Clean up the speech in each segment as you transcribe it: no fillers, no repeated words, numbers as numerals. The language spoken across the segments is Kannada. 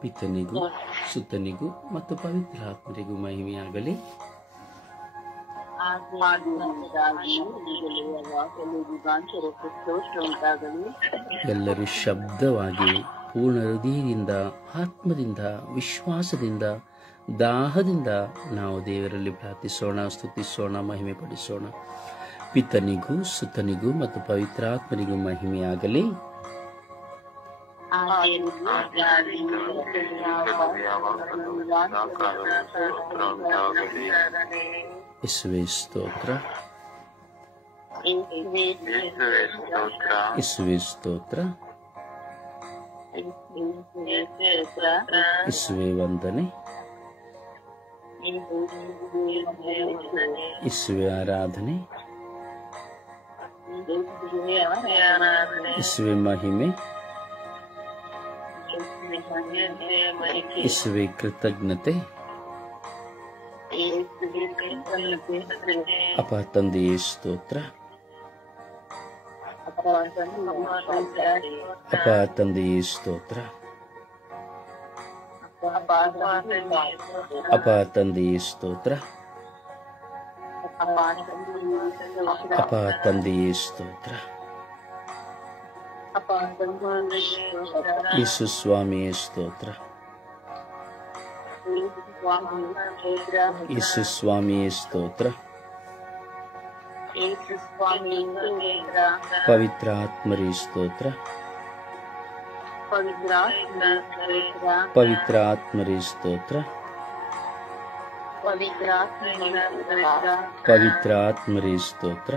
ಪಿತನಿಗೂ ಸುತನಿಗೂ ಮತ್ತು ಪವಿತ್ರ ಆತ್ಮರಿಗೂ ಮಹಿಮೆಯಾಗಲಿ. ಎಲ್ಲರೂ ಶಬ್ದವಾಗಿ ಪೂರ್ಣ ಹೃದಯದಿಂದ, ಆತ್ಮದಿಂದ, ವಿಶ್ವಾಸದಿಂದ, ದಾಹದಿಂದ ನಾವು ದೇವರಲ್ಲಿ ಪ್ರಾರ್ಥಿಸೋಣ, ಸ್ತುತಿಸೋಣ, ಮಹಿಮೆ ಪಡಿಸೋಣ. ಪಿತನಿಗೂ ಸುತನಿಗೂ ಮತ್ತು ಪವಿತ್ರಾತ್ಮನಿಗೂ ಮಹಿಮೆಯಾಗಲಿ. ಯೇಸುವೇ ಸ್ತೋತ್ರ, ಯೇಸುವೇ ಸ್ತೋತ್ರ, ಯೇಸುವೇ ವಂದನೆ, ಯೇಸುವೇ ಆರಾಧನೆ, ಯೇಸುವೇ ಮಹಿಮೆ, ಯೇಸುವೇ ಕೃತಜ್ಞತೆ. ಅಪ ತಂದೆಯೇ ಸ್ತೋತ್ರ, ಅಪ ತಂದೆಯೇ ಸ್ತೋತ್ರ, ಅಪ ತಂದೆಯೇ ಸ್ತೋತ್ರ, ಅಪ ತಂದೆಯೇ ಸ್ತೋತ್ರ. ಯೇಸು ಸ್ವಾಮಿಯೇ ಸ್ತೋತ್ರ, ಯೇಸು ಸ್ವಾಮಿಯೇ ಸ್ತೋತ್ರ. ಪವಿತ್ರ ಆತ್ಮರೇ ಸ್ತೋತ್ರ, ಪವಿತ್ರ ಆತ್ಮರೇ ಸ್ತೋತ್ರ, ಪವಿತ್ರ ಆತ್ಮರೇ ಸ್ತೋತ್ರ.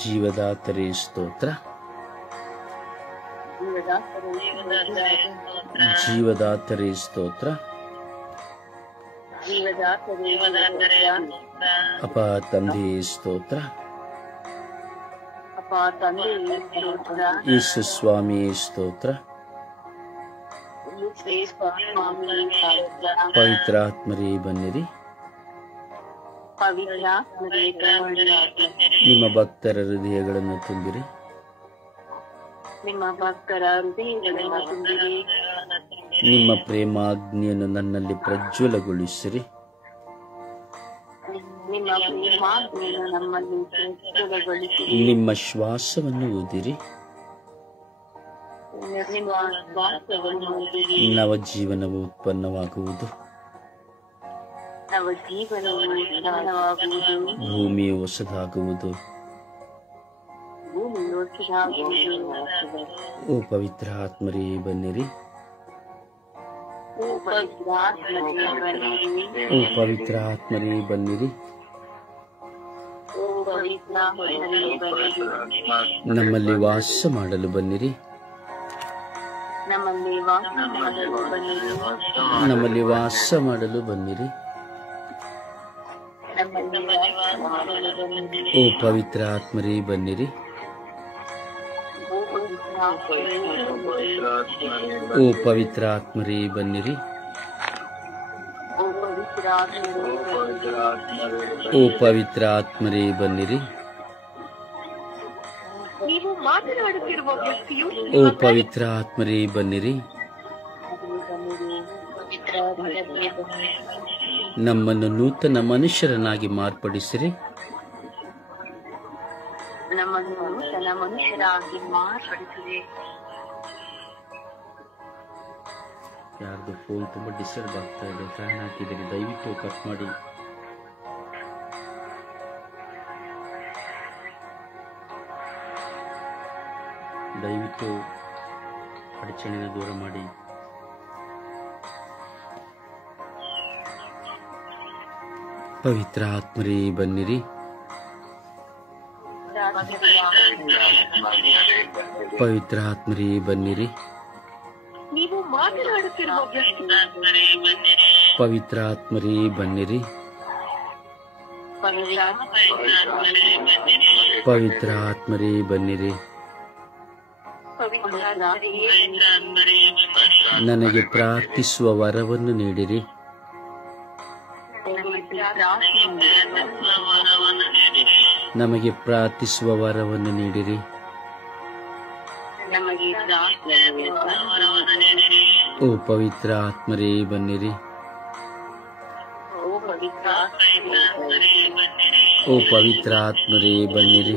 ಜೀವದಾತರೇ ಸ್ತೋತ್ರ, ಜೀವದಾತರೇ ಸ್ತೋತ್ರ. ಅಪ ತಂದೆಯೇ ಸ್ತೋತ್ರ, ಯೇಸು ಸ್ವಾಮಿಯೇ ಸ್ತೋತ್ರ. ಪವಿತ್ರ ಆತ್ಮರೇ ಬನ್ನಿರಿ, ನಿಮ್ಮ ಭಕ್ತರ ಹೃದಯಗಳನ್ನು ತುಂಬಿರಿ, ನಿಮ್ಮ ಪ್ರೇಮಾಗ್ನಿಯನ್ನು ನನ್ನಲ್ಲಿ ಪ್ರಜ್ವಲಗೊಳಿಸಿರಿ. ನಿಮ್ಮ ಶ್ವಾಸವನ್ನು ಊದಿರಿ, ನವಜೀವನವು ಉತ್ಪನ್ನವಾಗುವುದು. ಭೂಮಿಯು ಹೊಸದಾಗುವುದು. ಓ ಪವಿತ್ರ ಆತ್ಮರೇ ಬನ್ನಿರಿ, ಓ ಪವಿತ್ರ ಆತ್ಮರೇ ಬನ್ನಿರಿ. ನಮ್ಮಲ್ಲಿ ವಾಸ ಮಾಡಲು ಬನ್ನಿರಿ, ನಮ್ಮಲ್ಲಿ ವಾಸ ಮಾಡಲು ಬನ್ನಿರಿ. ಓ ಪವಿತ್ರ ಆತ್ಮರೇ ಬನ್ನಿರಿ, ಓ ಪವಿತ್ರ ಆತ್ಮರೇ ಬನ್ನಿರಿ, ಓ ಪವಿತ್ರ ಆತ್ಮರೇ ಬನ್ನಿರಿ. ಓ ಪವಿತ್ರ ಆತ್ಮರೇ ಬನ್ನಿರಿ. ನಮ್ಮನ್ನು ನೂತನ ಮನುಷ್ಯರನ್ನಾಗಿ ಮಾರ್ಪಡಿಸಿರಿ. ಯಾರ್ದು ಫೋನ್ ತುಂಬಾ ಡಿಸ್ಟರ್ಬ್ ಆಗ್ತಾ ಇದೆ, ಫ್ಯಾನ್ ಹಾಕಿದ್ದೀರಿ, ದಯವಿಟ್ಟು ಕಟ್ ಮಾಡಿ. ದಯವಿಟ್ಟು ಅಡಚಣೆನ ದೂರ ಮಾಡಿ. ಪವಿತ್ರ ಆತ್ಮರೇ ಬನ್ನಿರಿ, ಪವಿತ್ರ ಆತ್ಮರೇ ಬನ್ನಿರಿ. ಪವಿತ್ರ ಆತ್ಮರೇ ಬನ್ನಿರಿ, ಪವಿತ್ರ ಆತ್ಮರೇ ಬನ್ನಿರಿ. ನನಗೆ ಪ್ರಾರ್ಥಿಸುವ ವರವನ್ನು ನೀಡಿರಿ. ನಮಗೆ ಪ್ರಾರ್ಥಿಸುವ ವರವನ್ನು ನೀಡಿರಿ. ಓ ಪವಿತ್ರ ಆತ್ಮರೇ ಬನ್ನಿರಿ. ಓ ಪವಿತ್ರ ಆತ್ಮರೇ ಬನ್ನಿರಿ.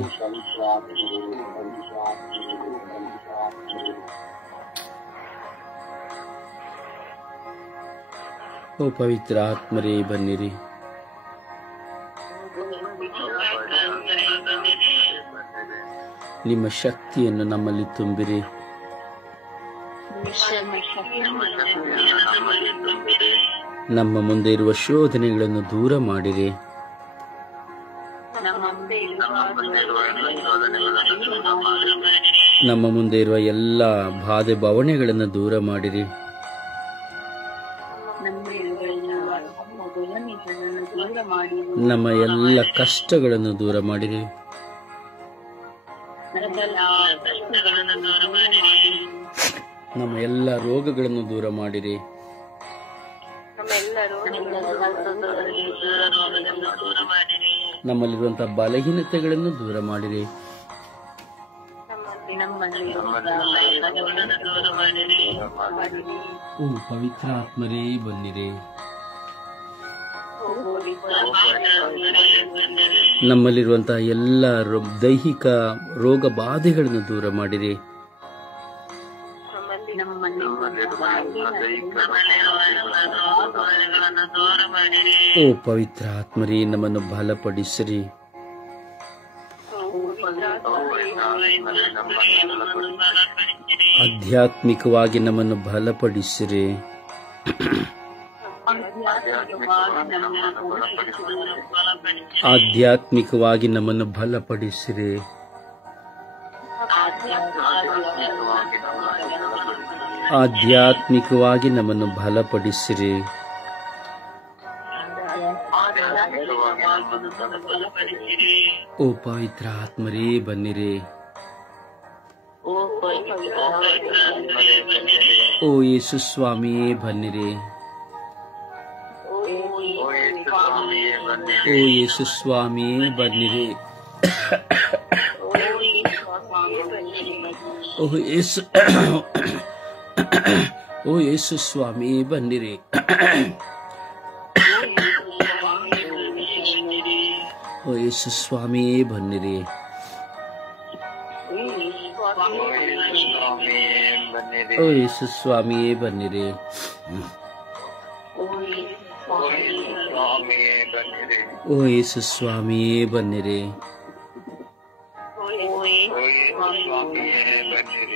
ಓ ಪವಿತ್ರ ಆತ್ಮರೇ ಬನ್ನಿರಿ. ನಿಮ್ಮ ಶಕ್ತಿಯನ್ನು ನಮ್ಮಲ್ಲಿ ತುಂಬಿರಿ. ನಮ್ಮ ಮುಂದೆ ಇರುವ ಶೋಧನೆಗಳನ್ನು ದೂರ ಮಾಡಿರಿ. ನಮ್ಮ ಮುಂದೆ ಇರುವ ಎಲ್ಲ ಬಾಧೆ ಬವಣೆಗಳನ್ನು ದೂರ ಮಾಡಿರಿ. ನಮ್ಮ ಎಲ್ಲ ಕಷ್ಟಗಳನ್ನು ದೂರ ಮಾಡಿರಿ. ನಮ್ಮ ಎಲ್ಲ ರೋಗಗಳನ್ನು ದೂರ ಮಾಡಿರಿ. ನಮ್ಮಲ್ಲಿರುವಂತಹ ಬಲಹೀನತೆಗಳನ್ನು ದೂರ ಮಾಡಿರಿ. ಓ ಪವಿತ್ರ ಆತ್ಮರೇ ಬನ್ನಿರಿ. ನಮ್ಮಲ್ಲಿರುವಂತಹ ಎಲ್ಲ ದೈಹಿಕ ರೋಗ ಬಾಧೆಗಳನ್ನು ದೂರ ಮಾಡಿರಿ. ಓ ಪವಿತ್ರ ಆತ್ಮರೇ ನಮ್ಮನ್ನು ಬಲಪಡಿಸಿರಿ. ಆಧ್ಯಾತ್ಮಿಕವಾಗಿ ನಮ್ಮನ್ನು ಬಲಪಡಿಸಿರಿ. ಆಧ್ಯಾತ್ಮಿಕವಾಗಿ ನಮ್ಮನ್ನು ಬಲಪಡಿಸಿರಿ. ಆಧ್ಯಾತ್ಮಿಕವಾಗಿ ನಮ್ಮನ್ನು ಬಲಪಡಿಸಿರಿ. ಓ ಪವಿತ್ರ ಆತ್ಮರೇ ಬನ್ನಿರಿ. ಓ ಯೇಸು ಸ್ವಾಮಿಯೇ ಬನ್ನಿರಿ. ಓ ಯೇಸು ಸ್ವಾಮಿಯೇ ಬನ್ನಿರಿ. ಓ ಯೇಸು ಓ ಯೇಸು ಸ್ವಾಮಿಯೇ ಬನ್ನಿರಿ. ಓ ಯೇಸು ಸ್ವಾಮಿಯೇ ಬನ್ನಿರಿ. ಓ ಯೇಸು ಸ್ವಾಮಿಯೇ ಬನ್ನಿರಿ. ಓ ಯೇಸು ಸ್ವಾಮಿಯೇ ಬನ್ನಿರಿ.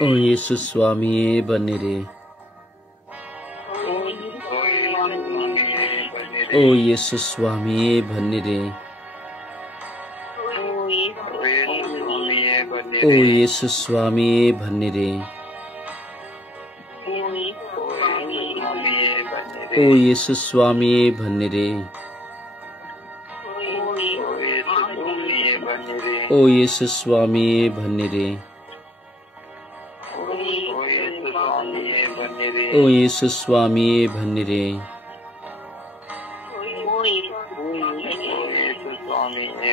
ಓ ಯೇಸು ಸ್ವಾಮಿಯೇ ಬನ್ನಿರಿ. ಓ ಯೇಸು ಸ್ವಾಮಿಯೇ ಬನ್ನಿರಿ. ಓ ಯೇಸು ಸ್ವಾಮಿಯೇ ಬನ್ನಿರಿ. ಓ ಯೇಸು ಸ್ವಾಮಿಯೇ ಬನ್ನಿರಿ. ಓ ಯೇಸು ಸ್ವಾಮಿಯೇ ಬನ್ನಿರಿ. ಓ ಯೇಸು ಸ್ವಾಮಿಯೇ ಬನ್ನಿರಿ.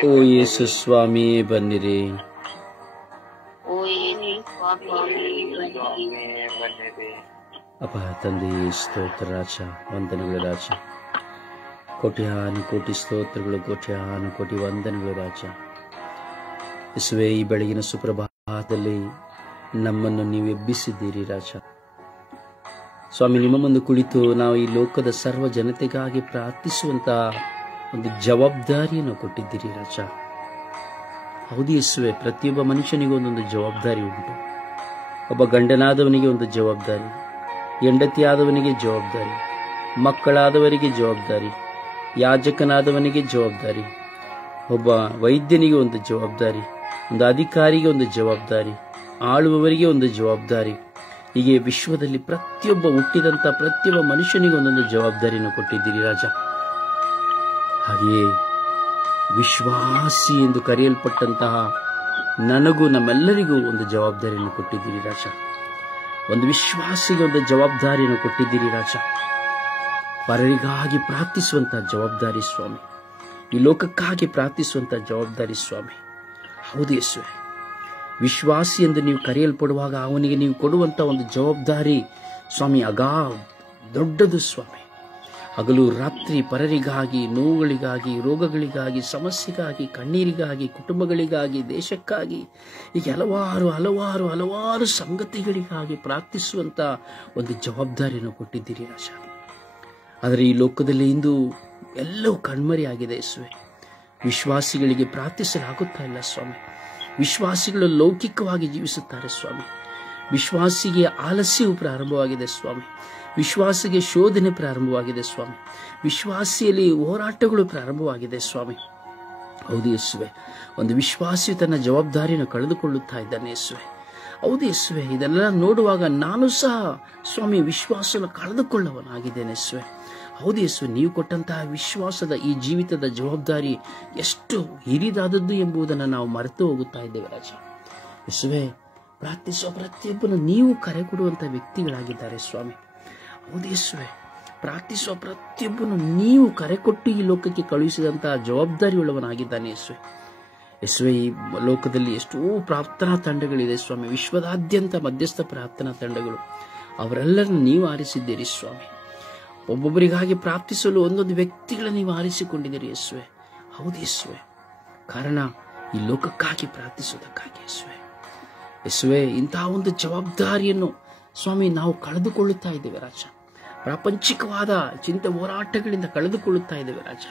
ಓ ಯೇಸು ಸ್ವಾಮಿಯೇ ಬನ್ನಿರಿ. ಅಪ ತಂದೆ ಸ್ತೋತ್ರ ರಾಜ, ವಂದನೆಗಳು ರಾಜ. ಕೋಟ್ಯಾನು ಕೋಟಿ ಸ್ತೋತ್ರಗಳು, ಕೋಟ್ಯಾನು ಕೋಟಿ ವಂದನೆಗಳು ರಾಜ. ಯೇಸುವೇ, ಈ ಬೆಳಗಿನ ಸುಪ್ರಭಾತದಲ್ಲಿ ನಮ್ಮನ್ನು ನೀವು ಎಬ್ಬಿಸಿದ್ದೀರಿ ರಾಜ. ಸ್ವಾಮಿ, ನಿಮ್ಮ ಮುಂದೆ ಕುಳಿತು ನಾವು ಈ ಲೋಕದ ಸರ್ವ ಜನತೆಗಾಗಿ ಪ್ರಾರ್ಥಿಸುವಂತಹ ಒಂದು ಜವಾಬ್ದಾರಿಯನ್ನು ಕೊಟ್ಟಿದ್ದೀರಿ ರಾಜ. ಹೌದು ಯೇಸುವೆ, ಪ್ರತಿಯೊಬ್ಬ ಮನುಷ್ಯನಿಗೂ ಒಂದೊಂದು ಜವಾಬ್ದಾರಿ ಉಂಟು. ಒಬ್ಬ ಗಂಡನಾದವನಿಗೆ ಒಂದು ಜವಾಬ್ದಾರಿ, ಹೆಂಡತಿಯಾದವನಿಗೆ ಜವಾಬ್ದಾರಿ, ಮಕ್ಕಳಾದವರಿಗೆ ಜವಾಬ್ದಾರಿ, ಯಾಜಕನಾದವನಿಗೆ ಜವಾಬ್ದಾರಿ, ಒಬ್ಬ ವೈದ್ಯನಿಗೆ ಒಂದು ಜವಾಬ್ದಾರಿ, ಒಂದು ಅಧಿಕಾರಿಗೆ ಒಂದು ಜವಾಬ್ದಾರಿ, ಆಳುವವರಿಗೆ ಒಂದು ಜವಾಬ್ದಾರಿ. ಹೀಗೆ ವಿಶ್ವದಲ್ಲಿ ಪ್ರತಿಯೊಬ್ಬ ಹುಟ್ಟಿದಂಥ ಪ್ರತಿಯೊಬ್ಬ ಮನುಷ್ಯನಿಗೆ ಒಂದೊಂದು ಜವಾಬ್ದಾರಿಯನ್ನು ಕೊಟ್ಟಿದ್ದೀರಿ ರಾಜ. ಹಾಗೆಯೇ ವಿಶ್ವಾಸಿ ಎಂದು ಕರೆಯಲ್ಪಟ್ಟಂತಹ ನನಗೂ ನಮ್ಮೆಲ್ಲರಿಗೂ ಒಂದು ಜವಾಬ್ದಾರಿಯನ್ನು ಕೊಟ್ಟಿದ್ದೀರಿ ರಾಜ. ಒಂದು ವಿಶ್ವಾಸಿಗೆ ಒಂದು ಜವಾಬ್ದಾರಿಯನ್ನು ಕೊಟ್ಟಿದ್ದೀರಿ ರಾಜ. ಪರರಿಗಾಗಿ ಪ್ರಾರ್ಥಿಸುವಂತಹ ಜವಾಬ್ದಾರಿ ಸ್ವಾಮಿ, ಈ ಲೋಕಕ್ಕಾಗಿ ಪ್ರಾರ್ಥಿಸುವಂತಹ ಜವಾಬ್ದಾರಿ ಸ್ವಾಮಿ. ಹೌದು ಯೇಸುವೆ, ವಿಶ್ವಾಸಿ ಎಂದು ನೀವು ಕರೆಯಲ್ಪಡುವಾಗ ಅವನಿಗೆ ನೀವು ಕೊಡುವಂತ ಒಂದು ಜವಾಬ್ದಾರಿ ಸ್ವಾಮಿ ದೊಡ್ಡದು ಸ್ವಾಮಿ. ಹಗಲು ರಾತ್ರಿ ಪರರಿಗಾಗಿ, ನೋವುಗಳಿಗಾಗಿ, ರೋಗಗಳಿಗಾಗಿ, ಸಮಸ್ಯೆಗಾಗಿ, ಕಣ್ಣೀರಿಗಾಗಿ, ಕುಟುಂಬಗಳಿಗಾಗಿ, ದೇಶಕ್ಕಾಗಿ, ಹೀಗೆ ಹಲವಾರು ಹಲವಾರು ಹಲವಾರು ಸಂಗತಿಗಳಿಗಾಗಿ ಪ್ರಾರ್ಥಿಸುವಂತ ಒಂದು ಜವಾಬ್ದಾರಿಯನ್ನು ಕೊಟ್ಟಿದ್ದೀರಿ ರಾಜ. ಆದರೆ ಈ ಲೋಕದಲ್ಲಿ ಇಂದು ಎಲ್ಲವೂ ಕಣ್ಮರೆಯಾಗಿದೆ ಯೇಸುವೆ. ವಿಶ್ವಾಸಿಗಳಿಗೆ ಪ್ರಾರ್ಥಿಸಲಾಗುತ್ತಾ ಇಲ್ಲ ಸ್ವಾಮಿ. ವಿಶ್ವಾಸಿಗಳು ಲೌಕಿಕವಾಗಿ ಜೀವಿಸುತ್ತಾರೆ ಸ್ವಾಮಿ. ವಿಶ್ವಾಸಿಗೆ ಆಲಸ್ಯವು ಪ್ರಾರಂಭವಾಗಿದೆ ಸ್ವಾಮಿ. ವಿಶ್ವಾಸಿಗೆ ಶೋಧನೆ ಪ್ರಾರಂಭವಾಗಿದೆ ಸ್ವಾಮಿ. ವಿಶ್ವಾಸಿಯಲ್ಲಿ ಹೋರಾಟಗಳು ಪ್ರಾರಂಭವಾಗಿದೆ ಸ್ವಾಮಿ. ಹೌದು ಯೇಸುವೆ, ಒಂದು ವಿಶ್ವಾಸಿಯು ತನ್ನ ಜವಾಬ್ದಾರಿಯನ್ನು ಕಳೆದುಕೊಳ್ಳುತ್ತಾ ಇದ್ದಾನೆ ಯೇಸುವೆ. ಹೌದು ಯೇಸುವೆ, ಇದೆಲ್ಲ ನೋಡುವಾಗ ನಾನು ಸಹ ಸ್ವಾಮಿ ವಿಶ್ವಾಸವನ್ನು ಕಳೆದುಕೊಳ್ಳುವನಾಗಿದ್ದೇನೆ ಯೇಸುವೆ. ಹೌದು ಯೇಸುವೆ, ನೀವು ಕೊಟ್ಟಂತಹ ವಿಶ್ವಾಸದ ಈ ಜೀವಿತದ ಜವಾಬ್ದಾರಿ ಎಷ್ಟು ಹಿರಿದಾದದ್ದು ಎಂಬುದನ್ನು ನಾವು ಮರೆತು ಹೋಗುತ್ತಾ ಇದ್ದೇವೆ ರಾಜ. ಯೇಸುವೆ, ಪ್ರಾರ್ಥಿಸುವ ಪ್ರತಿಯೊಬ್ಬನು ನೀವು ಕರೆ ಕೊಡುವಂತ ವ್ಯಕ್ತಿಗಳಾಗಿದ್ದಾರೆ ಸ್ವಾಮಿ. ಹೌದು ಯೇಸುವೆ, ಪ್ರಾರ್ಥಿಸುವ ಪ್ರತಿಯೊಬ್ಬನು ನೀವು ಕರೆ ಕೊಟ್ಟು ಈ ಲೋಕಕ್ಕೆ ಕಳುಹಿಸಿದಂತಹ ಜವಾಬ್ದಾರಿಯುಳ್ಳವನಾಗಿದ್ದಾನೆ ಯೇಸುವೆ. ಯೇಸುವೆ, ಈ ಲೋಕದಲ್ಲಿ ಎಷ್ಟೋ ಪ್ರಾರ್ಥನಾ ತಂಡಗಳಿದೆ ಸ್ವಾಮಿ. ವಿಶ್ವದಾದ್ಯಂತ ಮಧ್ಯಸ್ಥ ಪ್ರಾರ್ಥನಾ ತಂಡಗಳು, ಅವರೆಲ್ಲರನ್ನು ನೀವು ಆರಿಸಿದ್ದೀರಿ ಸ್ವಾಮಿ. ಒಬ್ಬೊಬ್ಬರಿಗಾಗಿ ಪ್ರಾರ್ಥಿಸಲು ಒಂದೊಂದು ವ್ಯಕ್ತಿಗಳನ್ನು ನೀವು ಆರಿಸಿಕೊಂಡಿದ್ದೀರಿ ಯೇಸುವೆ. ಹೌದು ಯೇಸುವೆ, ಕಾರಣ ಈ ಲೋಕಕ್ಕಾಗಿ ಪ್ರಾರ್ಥಿಸುವುದಕ್ಕಾಗಿ ಯೇಸುವೆ. ಯೇಸುವೆ, ಇಂತಹ ಒಂದು ಜವಾಬ್ದಾರಿಯನ್ನು ಸ್ವಾಮಿ ನಾವು ಕಳೆದುಕೊಳ್ಳುತ್ತಾ ಇದ್ದೇವೆ ರಾಜ. ಪ್ರಾಪಂಚಿಕವಾದ ಚಿಂತೆ ಹೋರಾಟಗಳಿಂದ ಕಳೆದುಕೊಳ್ಳುತ್ತಾ ಇದ್ದೇವೆ ರಾಜ.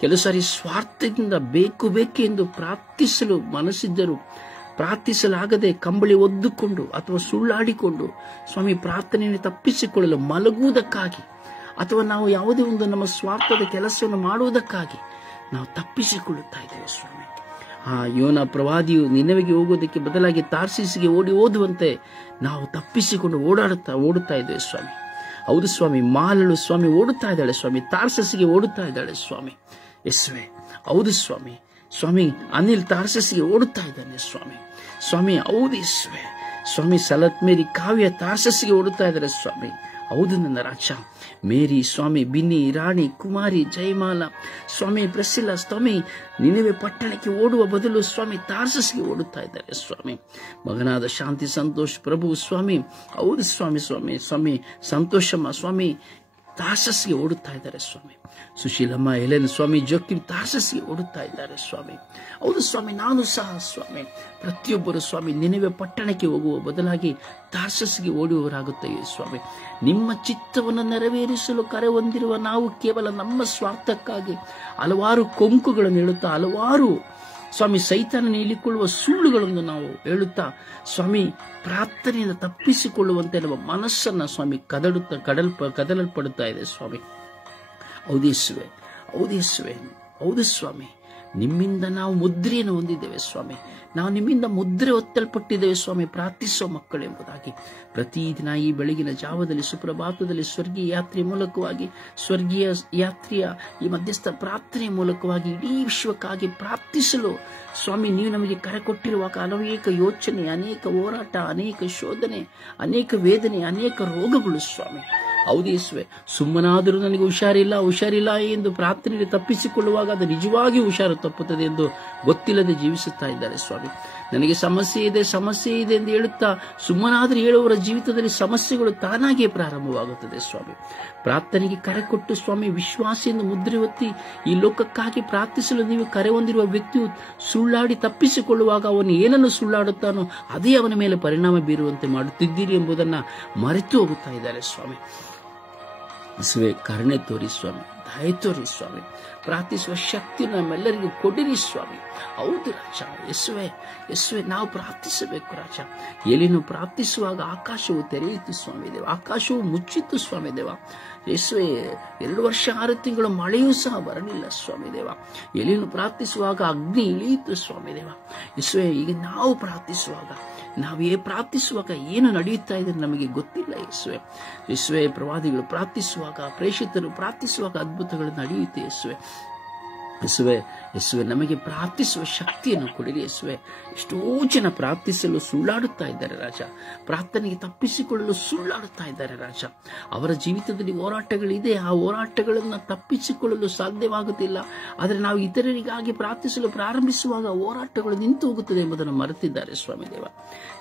ಕೆಲವು ಸಾರಿ ಸ್ವಾರ್ಥದಿಂದ ಬೇಕು ಎಂದು ಪ್ರಾರ್ಥಿಸಲು ಮನಸ್ಸಿದ್ದರೂ ಪ್ರಾರ್ಥಿಸಲಾಗದೆ ಕಂಬಳಿ ಒದ್ದುಕೊಂಡು ಅಥವಾ ಸುಳ್ಳಾಡಿಕೊಂಡು ಸ್ವಾಮಿ ಪ್ರಾರ್ಥನೆಯನ್ನು ತಪ್ಪಿಸಿಕೊಳ್ಳಲು ಮಲಗುವುದಕ್ಕಾಗಿ, ಅಥವಾ ನಾವು ಯಾವುದೇ ಒಂದು ನಮ್ಮ ಸ್ವಾರ್ಥದ ಕೆಲಸವನ್ನು ಮಾಡುವುದಕ್ಕಾಗಿ ನಾವು ತಪ್ಪಿಸಿಕೊಳ್ಳುತ್ತಾ ಇದ್ದೇವೆ ಸ್ವಾಮಿ. ಯೋನ ಪ್ರವಾದಿಯು ನಿನೆವೆಗೆ ಹೋಗೋದಕ್ಕೆ ಬದಲಾಗಿ ತಾರ್ಸಿಸಿಗೆ ಓಡುವಂತೆ ನಾವು ತಪ್ಪಿಸಿಕೊಂಡು ಓಡುತ್ತಾ ಇದ್ದೇವೆ ಸ್ವಾಮಿ. ಹೌದು ಸ್ವಾಮಿ, ಮಾಲಳು ಸ್ವಾಮಿ ಓಡುತ್ತಾ ಇದ್ದಾಳೆ ಸ್ವಾಮಿ, ತಾರ್ಸಸಿಗೆ ಓಡುತ್ತಾ ಇದ್ದಾಳೆ ಸ್ವಾಮಿ. ಯೇಸುವೆ, ಹೌದು ಸ್ವಾಮಿ. ಸ್ವಾಮಿ ಅನಿಲ್ ತಾರ್ಸಸಿಗೆ ಓಡುತ್ತಾ ಇದ್ದಾನೆ ಸ್ವಾಮಿ. ಸ್ವಾಮಿ ಹೌದು ಯೇಸುವೆ. ಸ್ವಾಮಿ ಸಲತ್ ಮೇರಿ ಕಾವ್ಯ ತಾರ್ಸಸಿಗೆ ಓಡುತ್ತಾ ಇದ್ದಾರೆ ಸ್ವಾಮಿ. ಹೌದು ನನ್ನ ರಾಜ. ಮೇರಿ ಸ್ವಾಮಿ, ಬಿನ್ನಿ, ರಾಣಿ, ಕುಮಾರಿ, ಜಯಮಾಲ ಸ್ವಾಮಿ, ಪ್ರಸಿಲ್ಲ ಸ್ವಾಮಿ ನಿನೆವೆ ಪಟ್ಟಣಕ್ಕೆ ಓಡುವ ಬದಲು ಸ್ವಾಮಿ ತಾರ್ಸಸ್ಗೆ ಓಡುತ್ತಾ ಇದ್ದಾರೆ ಸ್ವಾಮಿ. ಮಗನಾದ ಶಾಂತಿ ಸಂತೋಷ್ ಪ್ರಭು ಸ್ವಾಮಿ, ಹೌದು ಸ್ವಾಮಿ. ಸ್ವಾಮಿ ಸಂತೋಷಮ್ಮ ಸ್ವಾಮಿ ತಾರ್ಸಸ್ಗೆ ಓಡುತ್ತಾ ಇದ್ದಾರೆ ಸ್ವಾಮಿ. ಸುಶೀಲಮ್ಮ, ಎಲೆನ್ ಸ್ವಾಮಿ, ಜೋಕಿಮ್ ತಾರ್ಸಸ್ಗೆ ಓಡುತ್ತಾ ಇದ್ದಾರೆ ಸ್ವಾಮಿ. ಹೌದು ಸ್ವಾಮಿ, ನಾನು ಸಹ ಸ್ವಾಮಿ. ಪ್ರತಿಯೊಬ್ಬರು ಸ್ವಾಮಿ ನಿನೆವೆ ಪಟ್ಟಣಕ್ಕೆ ಹೋಗುವ ಬದಲಾಗಿ ತಾರ್ಸಸ್ಗೆ ಓಡುವವರಾಗುತ್ತೇವೆ ಸ್ವಾಮಿ. ನಿಮ್ಮ ಚಿತ್ತವನ್ನು ನೆರವೇರಿಸಲು ಕರೆ ಹೊಂದಿರುವ ನಾವು ಕೇವಲ ನಮ್ಮ ಸ್ವಾರ್ಥಕ್ಕಾಗಿ ಹಲವಾರು ಕೊಂಕುಗಳನ್ನು ಹೇಳುತ್ತಾ, ಹಲವಾರು ಸ್ವಾಮಿ ಸೈತಾನ ಹೇಳಿಕೊಳ್ಳುವ ಸುಳ್ಳುಗಳನ್ನು ನಾವು ಹೇಳುತ್ತಾ ಸ್ವಾಮಿ ಪ್ರಾರ್ಥನೆಯಿಂದ ತಪ್ಪಿಸಿಕೊಳ್ಳುವಂತೆ ನಮ್ಮ ಮನಸ್ಸನ್ನ ಸ್ವಾಮಿ ಕದಲಲ್ಪಡುತ್ತಾ ಇದೆ ಸ್ವಾಮಿ. ಹೌದೇಸುವೆ, ಹೌದು ಸ್ವಾಮಿ. ನಿಮ್ಮಿಂದ ನಾವು ಮುದ್ರೆಯನ್ನು ಹೊಂದಿದ್ದೇವೆ ಸ್ವಾಮಿ. ನಾವು ನಿಮ್ಮಿಂದ ಮುದ್ರೆ ಒತ್ತಲ್ಪಟ್ಟಿದ್ದೇವೆ ಸ್ವಾಮಿ, ಪ್ರಾರ್ಥಿಸುವ ಮಕ್ಕಳು ಎಂಬುದಾಗಿ. ಪ್ರತಿದಿನ ಈ ಬೆಳಗಿನ ಜಾವದಲ್ಲಿ ಸುಪ್ರಭಾತದಲ್ಲಿ ಸ್ವರ್ಗೀಯ ಯಾತ್ರೆಯ ಮೂಲಕವಾಗಿ, ಸ್ವರ್ಗೀಯ ಯಾತ್ರೆಯ ಈ ಮಧ್ಯಸ್ಥ ಪ್ರಾರ್ಥನೆಯ ಮೂಲಕವಾಗಿ ಇಡೀ ವಿಶ್ವಕ್ಕಾಗಿ ಪ್ರಾರ್ಥಿಸಲು ಸ್ವಾಮಿ ನೀವು ನಮಗೆ ಕರೆ ಕೊಟ್ಟಿರುವಾಗ ಅನೇಕ ಯೋಚನೆ, ಅನೇಕ ಹೋರಾಟ, ಅನೇಕ ಶೋಧನೆ, ಅನೇಕ ವೇದನೆ, ಅನೇಕ ರೋಗಗಳು ಸ್ವಾಮಿ. ಹೌದೇಸುವೆ, ಸುಮ್ಮನಾದರೂ ನನಗೆ ಹುಷಾರಿಲ್ಲ ಎಂದು ಪ್ರಾರ್ಥನೆಯಲ್ಲಿ ತಪ್ಪಿಸಿಕೊಳ್ಳುವಾಗ ಅದು ನಿಜವಾಗಿ ಹುಷಾರು ತಪ್ಪುತ್ತದೆ ಎಂದು ಗೊತ್ತಿಲ್ಲದೆ ಜೀವಿಸುತ್ತಾ ಇದ್ದಾರೆ ಸ್ವಾಮಿ. ನನಗೆ ಸಮಸ್ಯೆ ಇದೆ ಎಂದು ಹೇಳುತ್ತಾ ಸುಮ್ಮನಾದರೂ ಹೇಳುವವರ ಜೀವಿತದಲ್ಲಿ ಸಮಸ್ಯೆಗಳು ತಾನಾಗಿಯೇ ಪ್ರಾರಂಭವಾಗುತ್ತದೆ ಸ್ವಾಮಿ. ಪ್ರಾರ್ಥನೆಗೆ ಕರೆ ಕೊಟ್ಟು ಸ್ವಾಮಿ ವಿಶ್ವಾಸದಿಂದ ಮುದ್ರೆ ಒತ್ತಿ ಈ ಲೋಕಕ್ಕಾಗಿ ಪ್ರಾರ್ಥಿಸಲು ನೀವು ಕರೆ ಹೊಂದಿರುವ ವ್ಯಕ್ತಿಯು ಸುಳ್ಳಾಡಿ ತಪ್ಪಿಸಿಕೊಳ್ಳುವಾಗ ಅವನು ಏನನ್ನು ಸುಳ್ಳಾಡುತ್ತಾನೋ ಅದೇ ಅವನ ಮೇಲೆ ಪರಿಣಾಮ ಬೀರುವಂತೆ ಮಾಡುತ್ತಿದ್ದೀರಿ ಎಂಬುದನ್ನು ಮರೆತು ಹೋಗುತ್ತಾ ಇದ್ದಾರೆ ಸ್ವಾಮಿ. ಯೇಸುವೆ, ಕರುಣೆ ತೋರಿ ಸ್ವಾಮಿ, ದಯೆ ತೋರಿ ಸ್ವಾಮಿ. ಪ್ರಾರ್ಥಿಸುವ ಶಕ್ತಿ ನಮ್ಮೆಲ್ಲರಿಗೂ ಕೊಡಿರಿ ಸ್ವಾಮಿ. ಹೌದು ರಾಜ. ಯೇಸುವೆ, ನಾವು ಪ್ರಾರ್ಥಿಸಬೇಕು ರಾಜ. ಎಲ್ಲಿನೂ ಪ್ರಾರ್ಥಿಸುವಾಗ ಆಕಾಶವು ತೆರೆಯಿತು ಸ್ವಾಮಿ ದೇವ, ಆಕಾಶವು ಮುಚ್ಚಿತ್ತು ಸ್ವಾಮಿ ದೇವ. ಯೇಸುವೆ, 2 ವರ್ಷ 6 ತಿಂಗಳು ಮಳೆಯೂ ಸಹ ಬರಲಿಲ್ಲ ಸ್ವಾಮಿ ದೇವ. ಎಲ್ಲಿನೂ ಪ್ರಾರ್ಥಿಸುವಾಗ ಅಗ್ನಿ ಇಳಿಯಿತು ಸ್ವಾಮಿ ದೇವ. ಯೇಸುವೆ, ಈಗ ನಾವು ಪ್ರಾರ್ಥಿಸುವಾಗ ಏನು ನಡೆಯುತ್ತಾ ಇದೆ ನಮಗೆ ಗೊತ್ತಿಲ್ಲ ಯೇಸುವೆ. ಪ್ರವಾದಿಗಳು ಪ್ರಾರ್ಥಿಸುವಾಗ, ಪ್ರೇಷಿತರು ಪ್ರಾರ್ಥಿಸುವಾಗ ಅದ್ಭುತಗಳು ನಡೆಯುತ್ತೆ ಯೇಸುವೆ. ಯೇಸುವೆ, ನಮಗೆ ಪ್ರಾರ್ಥಿಸುವ ಶಕ್ತಿಯನ್ನು ಕೊಡಿರಿ ಯೇಸುವೆ. ಎಷ್ಟೋ ಜನ ಪ್ರಾರ್ಥಿಸಲು ಸುಳ್ಳಾಡುತ್ತಾ ಇದ್ದಾರೆ ರಾಜ, ಪ್ರಾರ್ಥನೆಗೆ ತಪ್ಪಿಸಿಕೊಳ್ಳಲು ಸುಳ್ಳಾಡುತ್ತಾ ಇದ್ದಾರೆ ರಾಜ. ಅವರ ಜೀವಿತದಲ್ಲಿ ಹೋರಾಟಗಳಿದೆ, ಆ ಹೋರಾಟಗಳನ್ನು ತಪ್ಪಿಸಿಕೊಳ್ಳಲು ಸಾಧ್ಯವಾಗುತ್ತಿಲ್ಲ. ಆದರೆ ನಾವು ಇತರರಿಗಾಗಿ ಪ್ರಾರ್ಥಿಸಲು ಪ್ರಾರಂಭಿಸುವಾಗ ಹೋರಾಟಗಳು ನಿಂತು ಹೋಗುತ್ತದೆ ಎಂಬುದನ್ನು ಮರೆತಿದ್ದಾರೆ ಸ್ವಾಮಿ ದೇವ.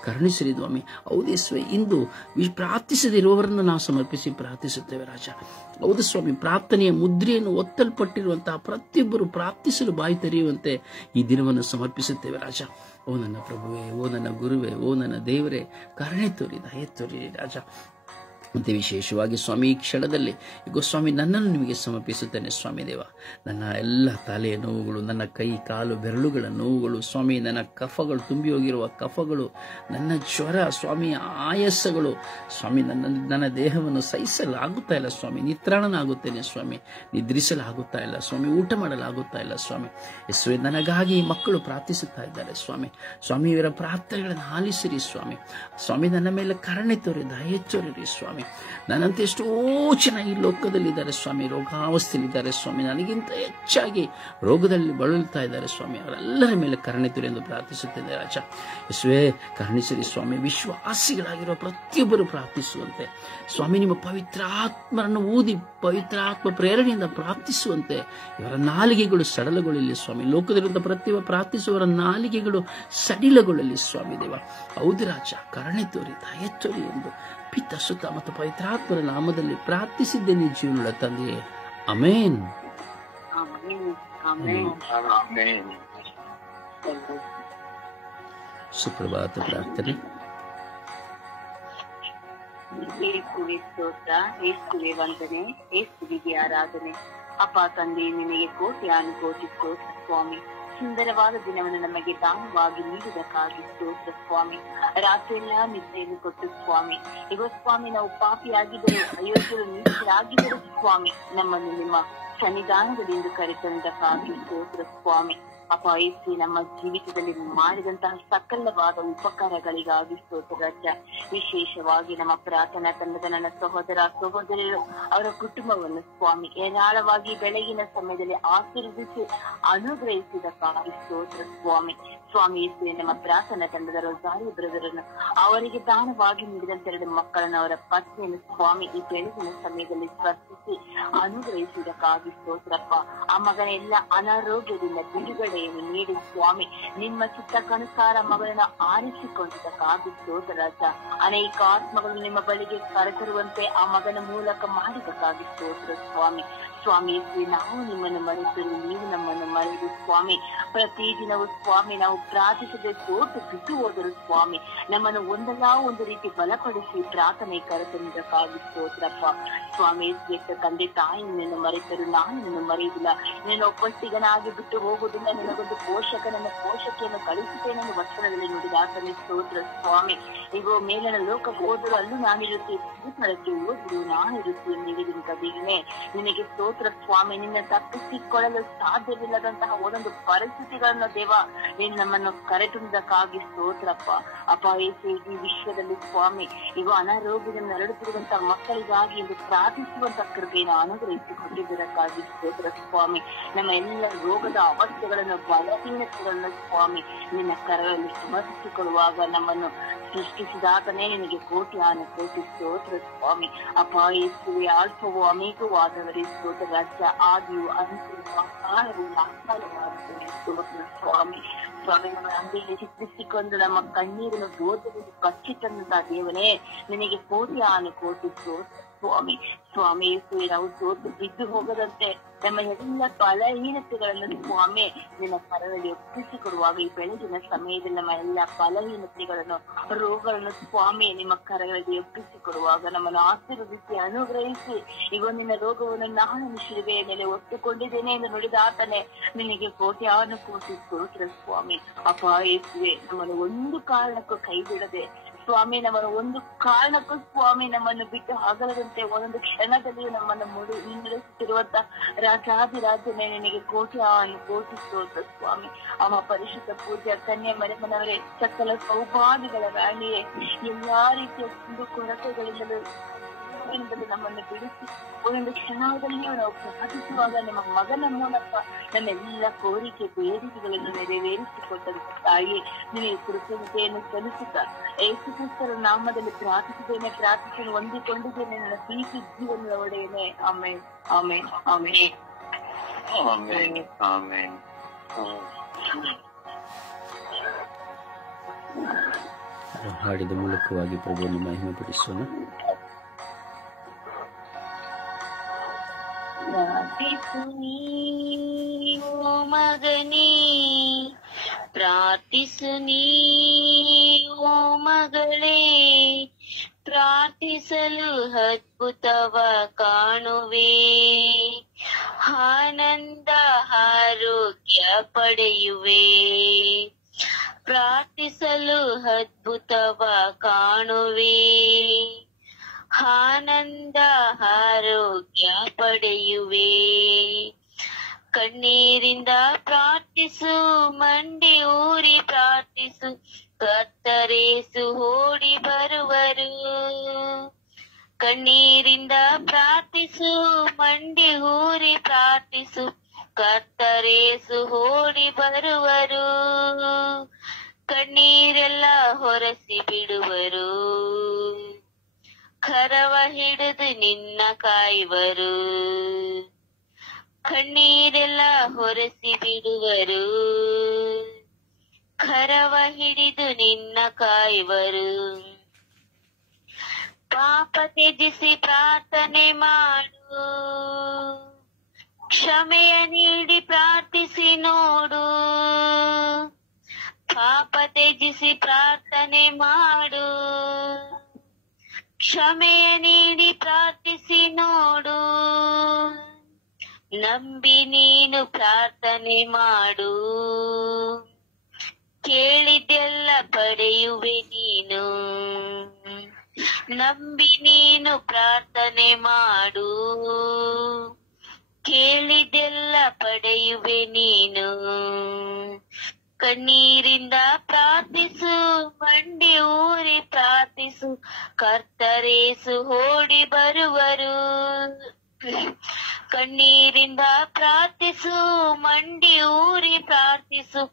ಕರುಣಿಸಿರಿ ಸ್ವಾಮಿ. ಹೌದೇ ಸ್ವಾಮಿ, ಇಂದು ಪ್ರಾರ್ಥಿಸದಿರುವವರನ್ನು ನಾವು ಸಮರ್ಪಿಸಿ ಪ್ರಾರ್ಥಿಸುತ್ತೇವೆ ರಾಜ. ಹೌದು ಸ್ವಾಮಿ, ಪ್ರಾರ್ಥನೆಯ ಮುದ್ರೆಯನ್ನು ಒತ್ತಲ್ಪಟ್ಟಿರುವಂತಹ ಪ್ರತಿಯೊಬ್ಬರು ಪ್ರಾರ್ಥಿಸಲು ಬಾಯಿ ತೆರೆಯುವಂತೆ ಈ ದಿನವನ್ನು ಸಮರ್ಪಿಸುತ್ತೇವೆ ರಾಜ. ಓ ನನ್ನ ಪ್ರಭುವೇ, ಓ ನನ್ನ ಗುರುವೇ, ಓ ನನ್ನ ದೇವರೇ, ಕರುಣೆ ತೋರಿ, ದಯೆ ತೋರಿ ರಾಜ. ಮತ್ತೆ ವಿಶೇಷವಾಗಿ ಸ್ವಾಮಿ, ಈ ಕ್ಷಣದಲ್ಲಿ ಈಗ ಸ್ವಾಮಿ ನನ್ನನ್ನು ನಿಮಗೆ ಸಮರ್ಪಿಸುತ್ತೇನೆ ಸ್ವಾಮಿ ದೇವ. ನನ್ನ ಎಲ್ಲ ತಲೆಯ ನೋವುಗಳು, ನನ್ನ ಕೈ ಕಾಲು ಬೆರಳುಗಳ ನೋವುಗಳು ಸ್ವಾಮಿ, ನನ್ನ ಕಫಗಳು ತುಂಬಿ ಹೋಗಿರುವ ಕಫಗಳು, ನನ್ನ ಜ್ವರ ಸ್ವಾಮಿ, ಆಯಾಸಗಳು ಸ್ವಾಮಿ, ನನ್ನ ದೇಹವನ್ನು ಸಹಿಸಲಾಗುತ್ತಾ ಇಲ್ಲ ಸ್ವಾಮಿ. ನಿತ್ರಾಣನಾಗುತ್ತೇನೆ ಸ್ವಾಮಿ, ನಿದ್ರಿಸಲಾಗುತ್ತಾ ಇಲ್ಲ ಸ್ವಾಮಿ, ಊಟ ಮಾಡಲಾಗುತ್ತಾ ಇಲ್ಲ ಸ್ವಾಮಿ. ಯೇಸುವೆ, ನನಗಾಗಿ ಮಕ್ಕಳು ಪ್ರಾರ್ಥಿಸುತ್ತಾ ಇದ್ದಾರೆ ಸ್ವಾಮಿ. ಸ್ವಾಮಿ, ಇವರ ಪ್ರಾರ್ಥನೆಗಳನ್ನು ಆಲಿಸಿರಿ ಸ್ವಾಮಿ. ಸ್ವಾಮಿ, ನನ್ನ ಮೇಲೆ ಕರುಣೆ ತೋರಿ, ದಯೆ ತೋರಿರಿ ಸ್ವಾಮಿ. ನನ್ನಂತೆ ಎಷ್ಟೋ ಜನ ಈ ಲೋಕದಲ್ಲಿದ್ದಾರೆ ಸ್ವಾಮಿ, ರೋಗಾವಸ್ಥೆಯಲ್ಲಿದ್ದಾರೆ ಸ್ವಾಮಿ, ನನಗಿಂತ ಹೆಚ್ಚಾಗಿ ರೋಗದಲ್ಲಿ ಬಳಲುತ್ತಾ ಇದ್ದಾರೆ ಸ್ವಾಮಿ. ಅವರೆಲ್ಲರ ಮೇಲೆ ಕರುಣೆ ತೋರಿ ಎಂದು ಪ್ರಾರ್ಥಿಸುತ್ತಿದ್ದಾರೆ ರಾಜ. ಯೇಸುವೆ, ಕರುಣಿಸಿರಿ ಸ್ವಾಮಿ. ವಿಶ್ವಾಸಿಗಳಾಗಿರುವ ಪ್ರತಿಯೊಬ್ಬರು ಪ್ರಾರ್ಥಿಸುವಂತೆ ಸ್ವಾಮಿ, ನಿಮ್ಮ ಪವಿತ್ರಾತ್ಮರನ್ನು ಊದಿ ಪವಿತ್ರಾತ್ಮ ಪ್ರೇರಣೆಯಿಂದ ಪ್ರಾರ್ಥಿಸುವಂತೆ ಇವರ ನಾಲಿಗೆಗಳು ಸಡಲಗೊಳ್ಳಲಿ ಸ್ವಾಮಿ. ಲೋಕದಲ್ಲಿರುವ ಪ್ರತಿಯೊಬ್ಬ ಪ್ರಾರ್ಥಿಸುವವರ ನಾಲಿಗೆಗಳು ಸಡಿಲಗೊಳ್ಳಲಿ ಸ್ವಾಮಿ ದೇವ. ಹೌದು ರಾಜ, ಕರುಣೆ ತೋರಿ, ದಯೆ ತೋರಿ ಎಂದು ಪಿತ, ಸುತ ಮತ್ತು ಪವಿತ್ರಾತ್ಮರ ನಾಮದಲ್ಲಿ ಪ್ರಾರ್ಥಿಸಿದ್ದೇನೆ ಜೀವನದ ತಂದೆಯೇ, ಆಮೆನ್. ಸುಪ್ರಭಾತ ಪ್ರಾರ್ಥನೆ. ಯೇಸುವೆ ಸ್ತೋತ್ರ, ಯೇಸುವೆ ವಂದನೆ, ಯೇಸುವಿಗೆ ಆರಾಧನೆ. ಅಪ್ಪ ತಂದೆ, ನಿನಗೆ ಕೋಟಿ ಅನುಕೋಟಿ ಸ್ತೋತ್ರ ಸ್ವಾಮಿ. ಸುಂದರವಾದ ದಿನವನ್ನು ನಮಗೆ ದಾನವಾಗಿ ನೀಡಿದಕ್ಕಾಗಿ ಸ್ತೋತ್ರ ಸ್ವಾಮಿ. ರಾತ್ರಿಯೆಲ್ಲ ನಿದ್ರೆಯನ್ನು ಕೊಟ್ಟು ಸ್ವಾಮಿ, ಈಗ ಸ್ವಾಮಿ ನಾವು ಪಾಪಿಯಾಗಿದ್ದರು, ಅಯೋಗ್ಯರು ನೀತಿಯಾಗಿದ್ದರು ಸ್ವಾಮಿ, ನಮ್ಮನ್ನು ನಿಮ್ಮ ಸನ್ನಿಧಾನಗಳಿಂದ ಕರೆತಂದಕ್ಕಾಗಿ ಸ್ತೋತ್ರ ಸ್ವಾಮಿ. ಅಪ್ಪ ಯೇಸು, ನಮ್ಮ ಜೀವಿತದಲ್ಲಿ ಮಾಡಿದಂತಹ ಸಕಲವಾದ ಉಪಕಾರಗಳಿಗಾಗಿ ಸ್ತೋತ್ರ ರಾಜ. ವಿಶೇಷವಾಗಿ ನಮ್ಮ ಪ್ರಾರ್ಥನಾ ತಂಡದ ನನ್ನ ಸಹೋದರ ಸಹೋದರಿಯರು, ಅವರ ಕುಟುಂಬವನ್ನು ಸ್ವಾಮಿ ಏರಾಳವಾಗಿ ಬೆಳಗಿನ ಸಮಯದಲ್ಲಿ ಆಶೀರ್ವದಿಸಿ ಅನುಗ್ರಹಿಸಿದಕ್ಕಾಗಿ ಸ್ತೋತ್ರ ಸ್ವಾಮಿ. ಸ್ವಾಮಿ ಯೇಸು, ನಮ್ಮ ಪ್ರಾರ್ಥನಾ ತಂಡದ ರೋಸಾರಿ ಬ್ರದರನ್ನು, ಅವರಿಗೆ ದಾನವಾಗಿ ನೀಡಿದಂತ 2 ಮಕ್ಕಳನ್ನು, ಅವರ ಪತ್ನಿಯನ್ನು ಸ್ವಾಮಿ ಈ ಬೆಳಗಿನ ಸಮಯದಲ್ಲಿ ಸ್ಪರ್ಶಿಸಿ ಅನುಗ್ರಹಿಸಿದಕ್ಕಾಗಿ ಸ್ತೋತ್ರಪ್ಪ. ಆ ಮಗನ ಎಲ್ಲ ಅನಾರೋಗ್ಯದಿಂದ ಬಿಡುಗಡೆಯನ್ನು ನೀಡಿ ಸ್ವಾಮಿ, ನಿಮ್ಮ ಚಿತ್ತಕ್ಕನುಸಾರ ಮಗಳನ್ನು ಆರಿಸಿಕೊಂಡಿದ್ದಕ್ಕಾಗಿ ಸ್ತೋತ್ರ ರಾಜ. ಅನೇಕ ಆತ್ಮಗಳು ನಿಮ್ಮ ಬಳಿಗೆ ಕರೆತರುವಂತೆ ಆ ಮಗನ ಮೂಲಕ ಮಾಡಿದಕ್ಕಾಗಿ ಸ್ತೋತ್ರ ಸ್ವಾಮಿ. ಸ್ವಾಮಿ, ನಾವು ನಿಮ್ಮನ್ನು ಮರೆತರು, ನೀವು ನಮ್ಮನ್ನು ಮರೆತು ಸ್ವಾಮಿ, ಪ್ರತಿದಿನವೂ ಸ್ವಾಮಿ ನಾವು ಪ್ರಾರ್ಥಿಸದೆ ಸೋತು ಬಿದ್ದು ಹೋದರು ಸ್ವಾಮಿ, ನಮ್ಮನ್ನು ಒಂದಲ್ಲ ಒಂದು ರೀತಿ ಬಲಪಡಿಸಿ ಪ್ರಾರ್ಥನೆ ಕರೆತಂದಕ್ಕಾಗಿ ಸ್ತೋತ್ರಪ್ಪ. ಸ್ವಾಮಿ, ತಂದೆ ತಾಯಿ ನಿನ್ನನ್ನು ಮರೆತರು, ನಾನು ನಿನ್ನನ್ನು ಮರೆಯುವುದಿಲ್ಲ, ನಿನ್ನ ಒಬ್ಬಂಟಿಗನಾಗಿ ಬಿಟ್ಟು ಹೋಗುವುದಿಲ್ಲ, ನಿನಗೊಂದು ಪೋಷಕಿಯನ್ನು ಕಳಿಸುತ್ತೇನೆಂದು ವಚನದಲ್ಲಿ ನುಡಿದಾತನೇ ಸ್ತೋತ್ರ ಸ್ವಾಮಿ. ಈಗ ಮೇಲಿನ ಲೋಕ ಹೋದರೂ ಅಲ್ಲೂ ನಾನಿರುತ್ತೇನೆ, ಭೂತಳಕ್ಕೆ ಹೋದರೂ ನಾನಿರುತ್ತೇನೆ ನೀಡಿದಂತ ದೇವನೇ ನಿನಗೆ ಸ್ತೋತ್ರ ಸ್ವಾಮಿ. ನಿನ್ನ ತಪ್ಪಿಸಿಕೊಳ್ಳಲು ಸಾಧ್ಯವಿಲ್ಲದಂತಹ ಒಂದೊಂದು ಪರಿಸ್ಥಿತಿಗಳನ್ನ ದೇವ ನೀನು ನಮ್ಮನ್ನು ಕರೆತಂದಕ್ಕಾಗಿ ಸ್ತೋತ್ರಪ್ಪ. ಅಪಾಯಸಿ ಈ ವಿಶ್ವದಲ್ಲಿ ಸ್ವಾಮಿ ಈಗ ಅನಾರೋಗ್ಯದಿಂದ ನರಳುತ್ತಿರುವಂತಹ ಮಕ್ಕಳಿಗಾಗಿ ಎಂದು ಪ್ರಾರ್ಥಿಸುವಂತ ಕೃಪೆಯನ್ನು ಅನುಗ್ರಹಿಸಿಕೊಂಡಿದ್ದಕ್ಕಾಗಿ ಸ್ತೋತ್ರ ಸ್ವಾಮಿ. ನಮ್ಮ ಎಲ್ಲ ರೋಗದ ಅವಸ್ಥೆಗಳನ್ನು ಬಲಹೀನತೆಗಳನ್ನು ಸ್ವಾಮಿ ನಿನ್ನ ಕರಗಳಲ್ಲಿ ಸಮರ್ಪಿಸಿಕೊಳ್ಳುವಾಗ ನಮ್ಮನ್ನು ಸೃಷ್ಟಿಸಿದಾತನೇ ನಿನಗೆ ಕೋಟಿ ಸ್ತೋತ್ರ ಸ್ವಾಮಿ. ಅಪಾಯಸುವೆ ಆಲ್ಫವೋ ಅಮೇಕವೂ ಆದವರೇ ಸ್ತೋತ್ರ ರಾಜ್ಯ, ಆದಿಯು ಅಂತ್ಯವೂ ಸ್ತೋತ್ರ ಸ್ವಾಮಿ. ಸ್ವಾಮಿ, ನಮ್ಮ ಅಂಗಡಿಯಲ್ಲಿ ಚಿತ್ರಿಸಿಕೊಂಡು ನಮ್ಮ ಕಣ್ಣೀರನ್ನು ಗೋಧದಲ್ಲಿ ಕಚ್ಚಿಟ್ಟಂತಹ ದೇವನೇ ನಿನಗೆ ಕೋಟಿ ಸ್ತೋತ್ರ ಸ್ವಾಮಿ. ಸ್ವಾಮಿ ನಾವು ಸೋತು ಬಿದ್ದು ಹೋಗದಂತೆ ನಮ್ಮ ಎಲ್ಲ ಬಲಹೀನತೆಗಳನ್ನು ಸ್ವಾಮಿ ನಿನ್ನ ಕರದಲ್ಲಿ ಒಪ್ಪಿಸಿಕೊಡುವಾಗ ಈ ಬೆಳಗಿನ ಸಮಯದಲ್ಲಿ ನಮ್ಮ ಎಲ್ಲ ಬಲಹೀನತೆಗಳನ್ನು ರೋಗಗಳನ್ನು ಸ್ವಾಮಿ ನಿಮ್ಮ ಕರಗಳಲ್ಲಿ ಒಪ್ಪಿಸಿಕೊಡುವಾಗ ನಮ್ಮನ್ನು ಆಶೀರ್ವದಿಸಿ ಅನುಗ್ರಹಿಸಿ ಈಗ ನಿನ್ನ ರೋಗವನ್ನು ನಾನು ಶಿಲುಬೆಯ ಮೇಲೆ ಒತ್ತುಕೊಂಡಿದ್ದೇನೆ ಎಂದು ನುಡಿದಾತನೇ ನಿನಗೆ ಕೋಟಿ ಸ್ತೋತ್ರ ಸ್ವಾಮಿ. ಅಪಾಯಿಸುವೆ ನಮ್ಮನ್ನು ಒಂದು ಕಾರಣಕ್ಕೂ ಕೈ ಬಿಡದೆ ಸ್ವಾಮಿ, ನಮ್ಮನ್ನು ಒಂದು ಕಾರಣಕ್ಕೂ ಸ್ವಾಮಿ ನಮ್ಮನ್ನು ಬಿಟ್ಟು ಆಗಲದಂತೆ ಒಂದೊಂದು ಕ್ಷಣದಲ್ಲಿ ನಮ್ಮನ್ನು ಮುನ್ನಡೆಸುತ್ತಿರುವಂತ ರಾಜಾದಿರಾಜನೇ ನಿನಗೆ ಕೋಟಿ ಸ್ತೋತ್ರ ಸ್ವಾಮಿ. ಅಮ್ಮ ಪರಿಶುದ್ಧ ಪೂಜೆ ಕನ್ಯೆ ಮನೆಮನವರೇ, ಸಕಲ ಸೌಭಾಗ್ಯಗಳ ರಾಣಿಯೇ, ಎಲ್ಲಾ ರೀತಿಯ ಕೊರತೆಗಳಿಂದಲೂ ಬಲಹೀನದಲ್ಲಿ ನಮ್ಮನ್ನು ಬಿಡಿಸಿ ಒಂದೊಂದು ಕ್ಷಣದಲ್ಲಿ ನಾವು ಪ್ರಾರ್ಥಿಸುವಾಗ ನಿಮ್ಮ ಮಗನ ಮೂಲಕ ನನ್ನೆಲ್ಲ ಕೋರಿಕೆ ಬೇಡಿಕೆಗಳನ್ನು ನೆರವೇರಿಸಿಕೊಟ್ಟಂತ ತಾಯಿ ನಿನಗೆ ಕೃತಜ್ಞತೆಯನ್ನು ಸಲ್ಲಿಸುತ್ತಾ ಯೇಸು ಕ್ರಿಸ್ತರ ನಾಮದಲ್ಲಿ ಪ್ರಾರ್ಥಿಸಿದ್ದೇನೆ, ಪ್ರಾರ್ಥಿಸಲು ಹೊಂದಿಕೊಂಡಿದ್ದೇನೆ ನನ್ನ ಪ್ರೀತಿ ಜೀವನದ ಒಡೆಯನೆ. ಆಮೇನ್, ಆಮೇನ್, ಆಮೇನ್, ಆಮೇನ್, ಆಮೇನ್. ಹಾಡಿದ ಮೂಲಕವಾಗಿ ಪ್ರಭುವನ್ನು ಮಹಿಮೆಪಡಿಸೋಣ. ಪ್ರಾರ್ಥಿಸು ನೀ ಓ ಮಗನೇ, ಪ್ರಾರ್ಥಿಸು ನೀ ಓ ಮಗಳೇ, ಪ್ರಾರ್ಥಿಸಲು ಅದ್ಭುತವ ಕಾಣುವೆ, ಆನಂದ ಆರೋಗ್ಯ ಪಡೆಯುವೆ. ಪ್ರಾರ್ಥಿಸಲು ಅದ್ಭುತವ ಕಾಣುವೆ, ಆನಂದ ಆರೋಗ್ಯ ಪಡೆಯುವೆ. ಕಣ್ಣೀರಿಂದ ಪ್ರಾರ್ಥಿಸು, ಮಂಡಿ ಊರಿ ಪ್ರಾರ್ಥಿಸು, ಕರ್ತರೇಸು ಓಡಿ ಬರುವರು. ಕಣ್ಣೀರಿಂದ ಪ್ರಾರ್ಥಿಸು, ಮಂಡಿ ಊರಿ ಪ್ರಾರ್ಥಿಸು, ಕರ್ತರೇಸು ಓಡಿ ಬರುವರು. ಕಣ್ಣೀರೆಲ್ಲ ಹೊರಸಿ ಬಿಡುವರು, ಕರವ ಹಿಡಿದು ನಿನ್ನ ಕಾಯುವರು. ಕಣ್ಣೀರೆಲ್ಲ ಹೊರಸಿ ಬಿಡುವರು, ಕರವ ಹಿಡಿದು ನಿನ್ನ ಕಾಯುವರು. ಪಾಪ ತ್ಯಜಿಸಿ ಪ್ರಾರ್ಥನೆ ಮಾಡು, ಕ್ಷಮೆಯ ನೀಡಿ ಪ್ರಾರ್ಥಿಸಿ ನೋಡು. ಪಾಪ ತ್ಯಜಿಸಿ ಪ್ರಾರ್ಥನೆ ಮಾಡು, ಕ್ಷಮೆಯ ನೀಡಿ ಪ್ರಾರ್ಥಿಸಿ ನೋಡು. ನಂಬಿ ನೀನು ಪ್ರಾರ್ಥನೆ ಮಾಡು, ಕೇಳಿದ್ದೆಲ್ಲ ಪಡೆಯುವೆ ನೀನು. ನಂಬಿ ನೀನು ಪ್ರಾರ್ಥನೆ ಮಾಡು, ಕೇಳಿದ್ದೆಲ್ಲ ಪಡೆಯುವೆ ನೀನು. ಕಣ್ಣೀರಿಂದ ಪ್ರಾರ್ಥಿಸು, ಮಂಡಿ ಊರಿ ಪ್ರಾರ್ಥಿಸು, ಕರ್ತರೇಸು ಓಡಿ ಬರುವರು. ಕಣ್ಣೀರಿಂದ ಪ್ರಾರ್ಥಿಸು, ಮಂಡಿ ಊರಿ ಪ್ರಾರ್ಥಿಸು,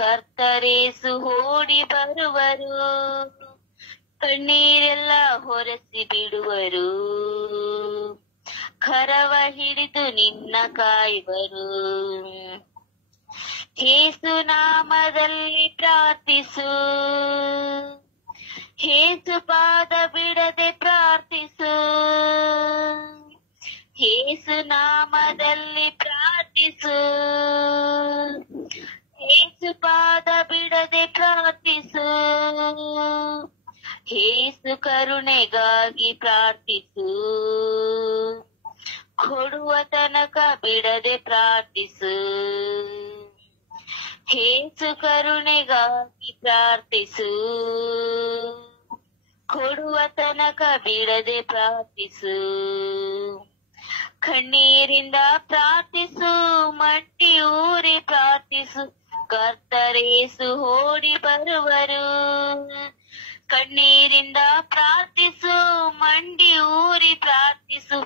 ಕರ್ತರೇಸು ಓಡಿ ಬರುವರು. ಕಣ್ಣೀರೆಲ್ಲ ಹೊರಸಿ ಬಿಡುವರು, ಕರವ ಹಿಡಿದು ನಿನ್ನ ಕಾಯುವರು. ಯೇಸು ನಾಮದಲ್ಲಿ ಪ್ರಾರ್ಥಿಸು, ಯೇಸು ಪಾದ ಬಿಡದೆ ಪ್ರಾರ್ಥಿಸು. ಯೇಸು ನಾಮದಲ್ಲಿ ಪ್ರಾರ್ಥಿಸು, ಯೇಸು ಪಾದ ಬಿಡದೆ ಪ್ರಾರ್ಥಿಸು. ಯೇಸು ಕರುಣೆಗಾಗಿ ಪ್ರಾರ್ಥಿಸು, ಕೊಡುವ ತನಕ ಬಿಡದೆ ಪ್ರಾರ್ಥಿಸು. ಯೇಸು ಕರುಣೆಗಾಗಿ ಪ್ರಾರ್ಥಿಸು, ಕೊಡುವ ತನಕ ಬಿಡದೆ ಪ್ರಾರ್ಥಿಸು. ಕಣ್ಣೀರಿಂದ ಪ್ರಾರ್ಥಿಸು, ಮಂಡಿ ಊರಿ ಪ್ರಾರ್ಥಿಸು, ಕರ್ತರೇಸು ಓಡಿ ಬರುವರು. ಕಣ್ಣೀರಿಂದ ಪ್ರಾರ್ಥಿಸು, ಮಂಡಿ ಊರಿ ಪ್ರಾರ್ಥಿಸು,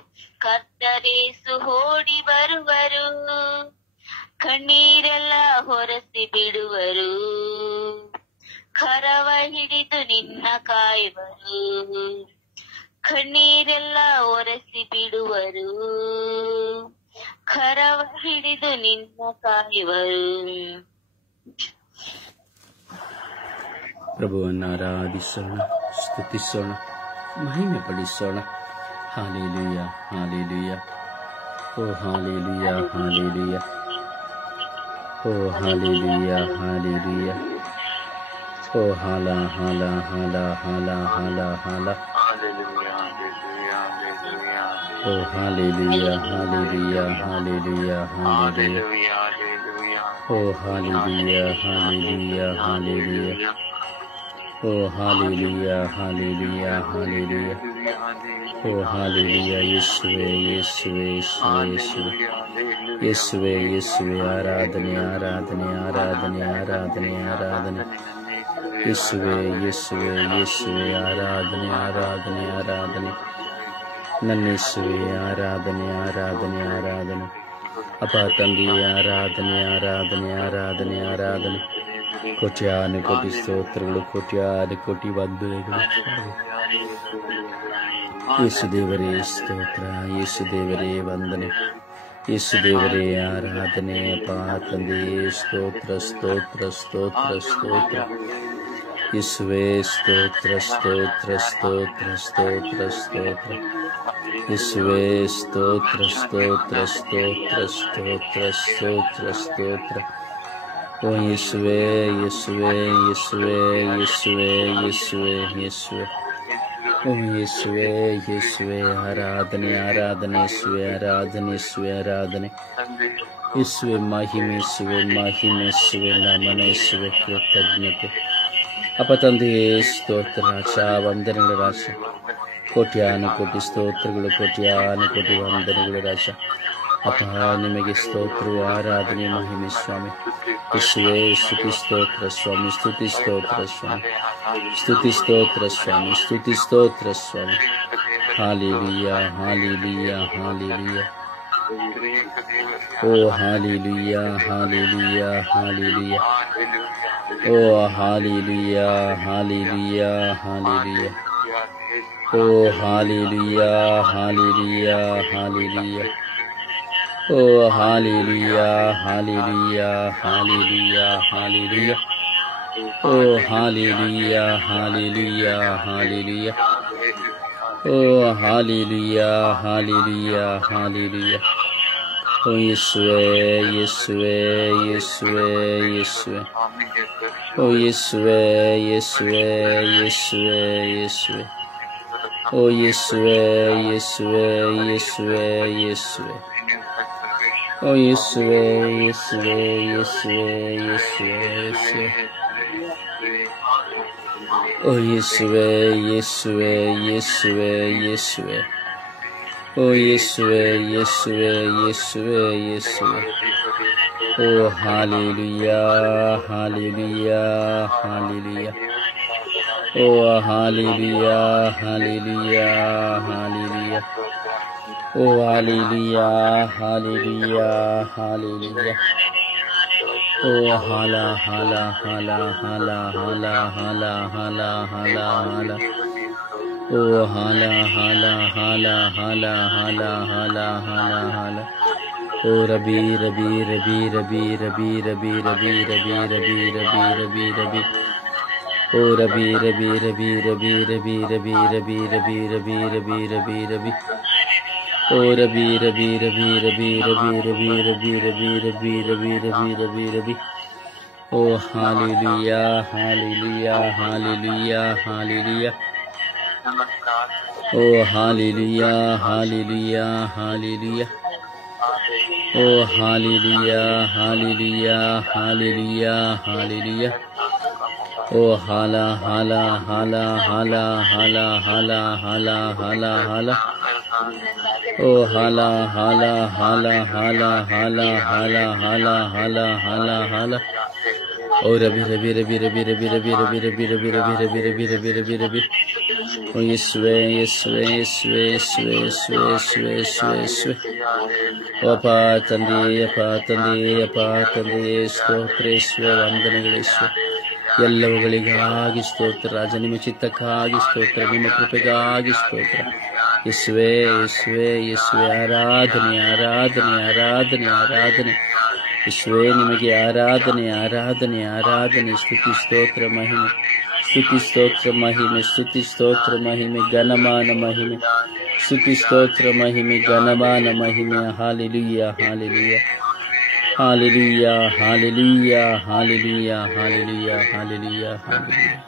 ಕರ್ತರೇಸು ಓಡಿ ಬರುವರು. ಕಣ್ಣೀರೆಲ್ಲ ಹೊರಸಿ ಬಿಡುವರು, ಕರವ ಹಿಡಿದು ನಿನ್ನ ಕಾಯುವರು. ಕಣ್ಣೀರೆಲ್ಲ ಒರೆಸಿ ಬಿಡುವರು, ಕರವ ಹಿಡಿದು ನಿನ್ನ ಕಾಯುವರು. ಪ್ರಭುವನ್ನು ಆರಾಧಿಸೋಣ, ಸ್ತುತಿಸೋಣ, ಮಹಿಮೆ ಪಡಿಸೋಣ. ಹಾಲೆಲೂಯ, ಹಾಲೆಲೂಯ, ಓ ಹಾಲೆಲೂಯ, ಹಾಲೆಲೂಯ, ಓ ಹಾಲೆಲೂಯ, ಹಾಲೆಲೂಯ, ಓ ಹಾಲ ಹಾಲ ಹಾಲ ಹಾಲ ಹಾಲ ಹಾಲ, ಓ ಹಾಲೆಲೂಯ, ಹಾಲೆಲೂಯ, ಹಾಲೆಲೂಯ, ಹಾಲೆಲೂಯ, ಓ ಹಾಲೆಲೂಯ, ಹಾಲೆಲೂಯ, ಹಾಲೆಲೂಯ, ಓ ಹಾಲೆಲೂಯ, ಹಾಲೆಲೂಯ, ಹಾಲೆಲೂಯ, ಓ ಹಾಲೆಲೂಯ. ಯೇಸುವೆ, ಯೇಸುವೆ, ಯೇಸುವೆ, ಯೇಸುವೆ, ಯೇಸುವೆ, ಆರಾಧನೆ, ಆರಾಧನೆ, ಆರಾಧನೆ, ಆರಾಧನೆ, ಆರಾಧನೆ. ಯೇಸುವೆ, ಯೇಸುವೆ, ಯೇಸುವೆ, ಆರಾಧನೆ, ಆರಾಧನೆ, ಆರಾಧನೆ. ನನ್ನ ಯೇಸುವೆ ಆರಾಧನೆ ಆರಾಧನೆ ಆರಾಧನೆ. ಅಪ್ಪ ತಂದೆಯೇ ಆರಾಧನೆ ಆರಾಧನೆ ಆರಾಧನೆ ಆರಾಧನೆ. ಕೋಟ್ಯಾನು ಕೋಟಿ ಸ್ತೋತ್ರಗಳು, ಕೋಟ್ಯಾನು ಕೋಟಿ ವಂದನೆಗಳು. ಯೇಸು ದೇವರೇ ಸ್ತೋತ್ರ, ಯೇಸು ದೇವರೇ ವಂದನೆ, ಯೇಸು ದೇವರೇ ಆರಾಧನೆ. ಅಪ್ಪ ತಂದೆಯೇ ಸ್ತೋತ್ರ ಸ್ತೋತ್ರ ಸ್ತೋತ್ರ ಸ್ತೋತ್ರ. ಯೇಸುವೇ ಸ್ತೋತ್ರ ಸ್ತೋತ್ರ ಸ್ತೋತ್ರ ಸ್ತೋತ್ರ ಸ್ತೋತ್ರ. ಯೇಸುವೇ ಸ್ತೋತ್ರ ಸ್ತೋತ್ರ ಸ್ತೋತ್ರ ಸ್ತೋತ್ರ ಸ್ತೋತ್ರ ಸ್ತೋತ್ರ. ಓ ಯೇಸುವೇ ಯೇಸುವೇ ಯೇಸುವೇ ಯೇಸುವೇ ಯೇಸುವೇ ಯೇಸುವೇ. ಓ ಯೇಸುವೇ ಯೇಸುವೇ ಆರಾಧನೆ ಆರಾಧನೆ. ಯೇಸುವೆ ಆರಾಧನೆ, ಯೇಸುವೆ ಆರಾಧನೆ. ಯೇಸುವೆ ಮಹಿಮೆ, ಯೇಸುವೆ ಮಹಿಮೆ, ಯೇಸುವೆ ನಮನ, ಯೇಸುವೆ ಕೃತಜ್ಞತೆ. ಅಪ್ಪ ತಂದೆಯೇ ಸ್ತೋತ್ರ ರಾಜ, ವಂದನೆಗಳು ರಾಜ. ಕೋಟ್ಯಾನು ಕೋಟಿ ಸ್ತೋತ್ರಗಳು, ಕೋಟ್ಯಾನು ಕೋಟಿ ವಂದನೆಗಳು ರಾಜ. ಅಪ್ಪ ನಿಮಗೆ ಸ್ತೋತ್ರವು, ಆರಾಧನೆ, ಮಹಿಮೆ ಸ್ವಾಮಿ. ಯೇಸುವೇ ಸ್ತುತಿ ಸ್ತೋತ್ರ ಸ್ವಾಮಿ, ಸ್ತುತಿ ಸ್ತೋತ್ರ ಸ್ವಾಮಿ, ಸ್ತುತಿ ಸ್ತೋತ್ರ ಸ್ವಾಮಿ, ಸ್ತುತಿ ಸ್ತೋತ್ರ ಸ್ವಾಮಿ. Hallelujah hallelujah hallelujah. ಓ ಹಾಲೆಲೂಯಾ ಹಾಲೆಲೂಯಾ ಹಾಲೆಲೂಯಾ. ಓ ಹಾಲೆಲೂಯಾ ಹಾಲೆಲೂಯಾ ಹಾಲೆಲೂಯಾ. ಓ ಹಾಲೆಲೂಯಾ ಹಾಲೆಲೂಯಾ ಹಾಲೆಲೂಯಾ. ಓ ಹಾಲೆಲೂಯಾ ಹಾಲೆಲೂಯಾ ಹಾಲೆಲೂಯಾ ಹಾಲೆಲೂಯಾ. ಓ ಹಾಲೆಲೂಯಾ ಹಾಲೆಲೂಯಾ ಹಾಲೆಲೂಯಾ. ಓ ಹಾಲೆಲೂಯಾ ಹಾಲೆಲೂಯಾ ಹಾಲೆಲೂಯಾ. ಓ ಯೇಸುವೇ ಯೇಸುವೇ ಯೇಸುವೇ ಯೇಸುವೇ. ಓ ಯೇಸುವೇ ಯೇಸುವೇ ಯೇಸುವೇ ಯೇಸುವೇ. ಓ ಯೇಸುವೇ ಯೇಸುವೇ ಯೇಸುವೇ ಯೇಸುವೇ. ಓ ಯೇಸುವೇ ಯೇಸುವೇ ಯೇಸುವೇ ಯೇಸುವೇ ಯೇಸುವೇ. ಓ ಯೇಸುವೇ ಯೇಸುವೇ ಯೇಸುವೇ ಯೇಸುವೇ. ಓ ಯೇಸುವೇ ಯೇಸುವೇ ಯೇಸುವೇ ಯೇಸುವೇ. ಓ ಹಾಲೆಲೂಯಾ ಹಾಲೆಲೂಯಾ ಹಾಲೆಲೂಯಾ. ಓ ಹಾಲೆಲೂಯಾ ಹಾಲೆಲೂಯಾ ಹಾಲೆಲೂಯಾ. ಓ ಹಾಲೆಲೂಯಾ ಹಾಲೆಲೂಯಾ ಹಾಲೆಲೂಯಾ. ಓ ಹಾಲ ಹಾಲ ಹಾಲ ಹಾಲ ಹಾಲ ಹಾಲ ಹಾಲ ಹಾಲ ಹಾಲ. ಓ ಹಾಲ ಹಾಲ ಹಾಲ ಹಾಲ ಹಾಲ ಹಾಲ ಹಾಲ ಹಾಲ. ಓ ರಬಿ ರಬಿ ರಬಿ ರಬಿ ರಬಿ ರಬಿ ರಬಿ ರಬಿ ರಬಿ ರಬಿ ರಬಿ ರಬಿ. ಓ ರಬಿ ರಬಿ ರಬಿ ರಬಿ ರಬಿ ರಬಿ ರಬಿ ರಬಿ ರಬಿ ರಬಿ ರಬಿ ರಬಿ. ಓ ರಬಿ ರಬಿ ರಬಿ ರಬಿ ರಬಿ ರಬಿ ರಬಿ ರಬಿ ರಬಿ ರಬಿ ರಬಿ ರಬಿ ರಬಿ. ಓ ಹಾಲೆಲೂಯಾ ಹಾಲೆಲೂಯಾ ಹಾಲೆಲೂಯಾ ಹಾಲೆಲೂಯಾ. ಓ ಹಾಲೆಲೂಯಾ ಹಾಲೆಲೂಯಾ ಹಾಲೆಲೂಯಾ. ಓ ಹಾಲೆಲೂಯಾ ಹಾಲೆಲೂಯಾ ಹಾಲೆಲೂಯಾ ಹಾಲೆಲೂಯಾ. ಓ ಹಾಲ ಹಾಲ ಹಾಲ ಹಾಲ ಹಾಲ ಹಾಲ ಹಾಲ ಹಾಲ ಹಾಲ. ಓ ಹಾಲ ಹಾಲ ಹಾಲ ಹಾಲ ಹಾಲ ಹಾಲ ಹಾಲ ಹಾಲ ಹಾಲ ಹಾಲ. ಓ ರಬಿ ರಬಿ ರಬಿ ರಬಿ ರಬಿ ರಬಿ ರಬಿ ರಬಿ ರಬಿ ರಬಿ ರಬಿ ರಬಿ ರಬಿ ರಬಿ ರಬಿ. ಓ ಯೇಸುವೇ ಯೇಸುವೇ ಯೇಸುವೇ ಯೇಸುವೇ ಯೇಸುವೇ ಯೇಸುವೇ ಯೇಸುವೇ ಯೇಸುವೇ. ಓ ಅಪ್ಪ ತಂದೆಯೇ ಅಪ್ಪ ತಂದೆಯೇ ಅಪ್ಪ ತಂದೆಯೇ ಸ್ತೋತ್ರ ಯೇಸುವೇ ವಂದನೆಗಳು ಯೇಸುವೇ. ಎಲ್ಲವುಗಳಿಗಾಗಿ ಸ್ತೋತ್ರ ರಾಜ, ನಿಮ್ಮ ಚಿತ್ತಕ್ಕಾಗಿ ಸ್ತೋತ್ರ, ನಿಮ್ಮ ಕೃಪೆಗಾಗಿ ಸ್ತೋತ್ರ ಯೇಸುವೇ ಯೇಸುವೇ ಯೇಸುವೇ. ಆರಾಧನೆ ಆರಾಧನೆ ಆರಾಧನೆ ಆರಾಧನೆ ಯೇಸುವೇ, ನಿಮಗೆ ಆರಾಧನೆ ಆರಾಧನೆ ಆರಾಧನೆ. ಸ್ತುತಿ ಸ್ತೋತ್ರ ಮಹಿಮೆ, ಸ್ತುತಿ ಸ್ತೋತ್ರ ಮಹಿಮೆ, ಸ್ತುತಿ ಸ್ತೋತ್ರ ಮಹಿಮೆ, ಘನಮಾನ ಮಹಿಮೆ, ಸ್ತುತಿ ಸ್ತೋತ್ರ ಮಹಿಮೆ, ಘನಮಾನ ಮಹಿಮೆ. Hallelujah hallelujah hallelujah hallelujah hallelujah hallelujah hallelujah hallelujah hallelujah.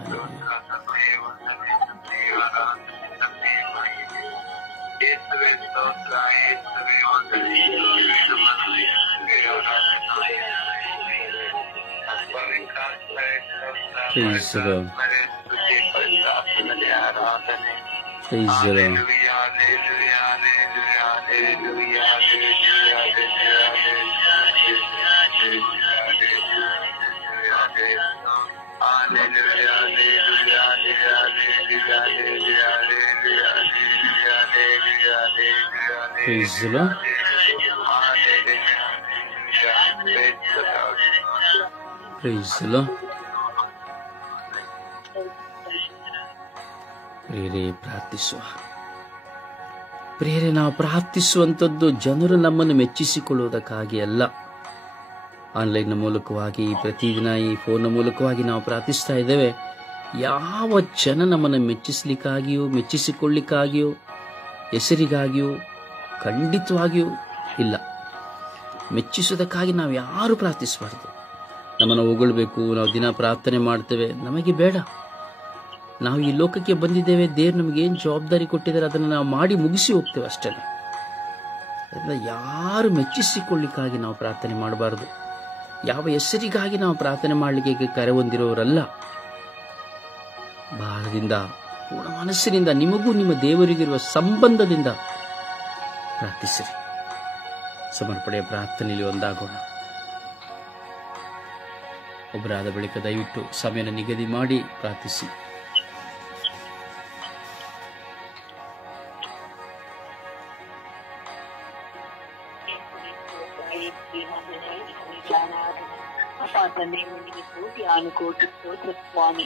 Praise the Lord. Praise the Lord. Praise the Lord. Praise the Lord. ಪ್ರಿಯರೇ, ಪ್ರಾರ್ಥಿಸುವ. ಪ್ರಿಯರೇ, ನಾವು ಪ್ರಾರ್ಥಿಸುವಂಥದ್ದು ಜನರು ನಮ್ಮನ್ನು ಮೆಚ್ಚಿಸಿಕೊಳ್ಳುವುದಕ್ಕಾಗಿ ಅಲ್ಲ. ಆನ್ಲೈನ್ ಮೂಲಕವಾಗಿ, ಪ್ರತಿದಿನ ಈ ಫೋನ್ ಮೂಲಕವಾಗಿ ನಾವು ಪ್ರಾರ್ಥಿಸ್ತಾ ಇದ್ದೇವೆ. ಯಾವ ಜನ ನಮ್ಮನ್ನು ಮೆಚ್ಚಿಸಲಿಕ್ಕಾಗಿಯೋ, ಮೆಚ್ಚಿಸಿಕೊಳ್ಳಿಕ್ಕಾಗಿಯೋ, ಹೆಸರಿಗಾಗಿಯೋ ಖಂಡಿತವಾಗಿಯೂ ಇಲ್ಲ. ಮೆಚ್ಚಿಸುವುದಕ್ಕಾಗಿ ನಾವು ಯಾರು ಪ್ರಾರ್ಥಿಸಬಾರ್ದು. ನಮ್ಮನ್ನು ಹೊಗಳಬೇಕು, ನಾವು ದಿನ ಪ್ರಾರ್ಥನೆ ಮಾಡ್ತೇವೆ, ನಮಗೆ ಬೇಡ. ನಾವು ಈ ಲೋಕಕ್ಕೆ ಬಂದಿದ್ದೇವೆ, ದೇವರು ನಮಗೇನು ಜವಾಬ್ದಾರಿ ಕೊಟ್ಟಿದ್ದಾರೆ ಅದನ್ನು ನಾವು ಮಾಡಿ ಮುಗಿಸಿ ಹೋಗ್ತೇವೆ ಅಷ್ಟೇ. ಯಾರು ಮೆಚ್ಚಿಸಿಕೊಳ್ಳಿಕ್ಕಾಗಿ ನಾವು ಪ್ರಾರ್ಥನೆ ಮಾಡಬಾರದು. ಯಾವ ಹೆಸರಿಗಾಗಿ ನಾವು ಪ್ರಾರ್ಥನೆ ಮಾಡಲಿಕ್ಕೆ ಕರೆ ಹೊಂದಿರೋರಲ್ಲ. ಭಾರದಿಂದ, ಪೂರ್ಣ ಮನಸ್ಸಿನಿಂದ, ನಿಮಗೂ ನಿಮ್ಮ ದೇವರಿಗಿರುವ ಸಂಬಂಧದಿಂದ ಪ್ರಾರ್ಥಿಸಿರಿ. ಸಮರ್ಪಣೆಯ ಪ್ರಾರ್ಥನೆಯಲ್ಲಿ ಒಂದಾಗೋಣ. ಒಬ್ಬರಾದ ಬಳಿಕ ದಯವಿಟ್ಟು ಸಮಯನ ನಿಗದಿ ಮಾಡಿ ಪ್ರಾರ್ಥಿಸಿ. ಕೋಟಿ ಸ್ತೋತ್ರ ಸ್ವಾಮಿ.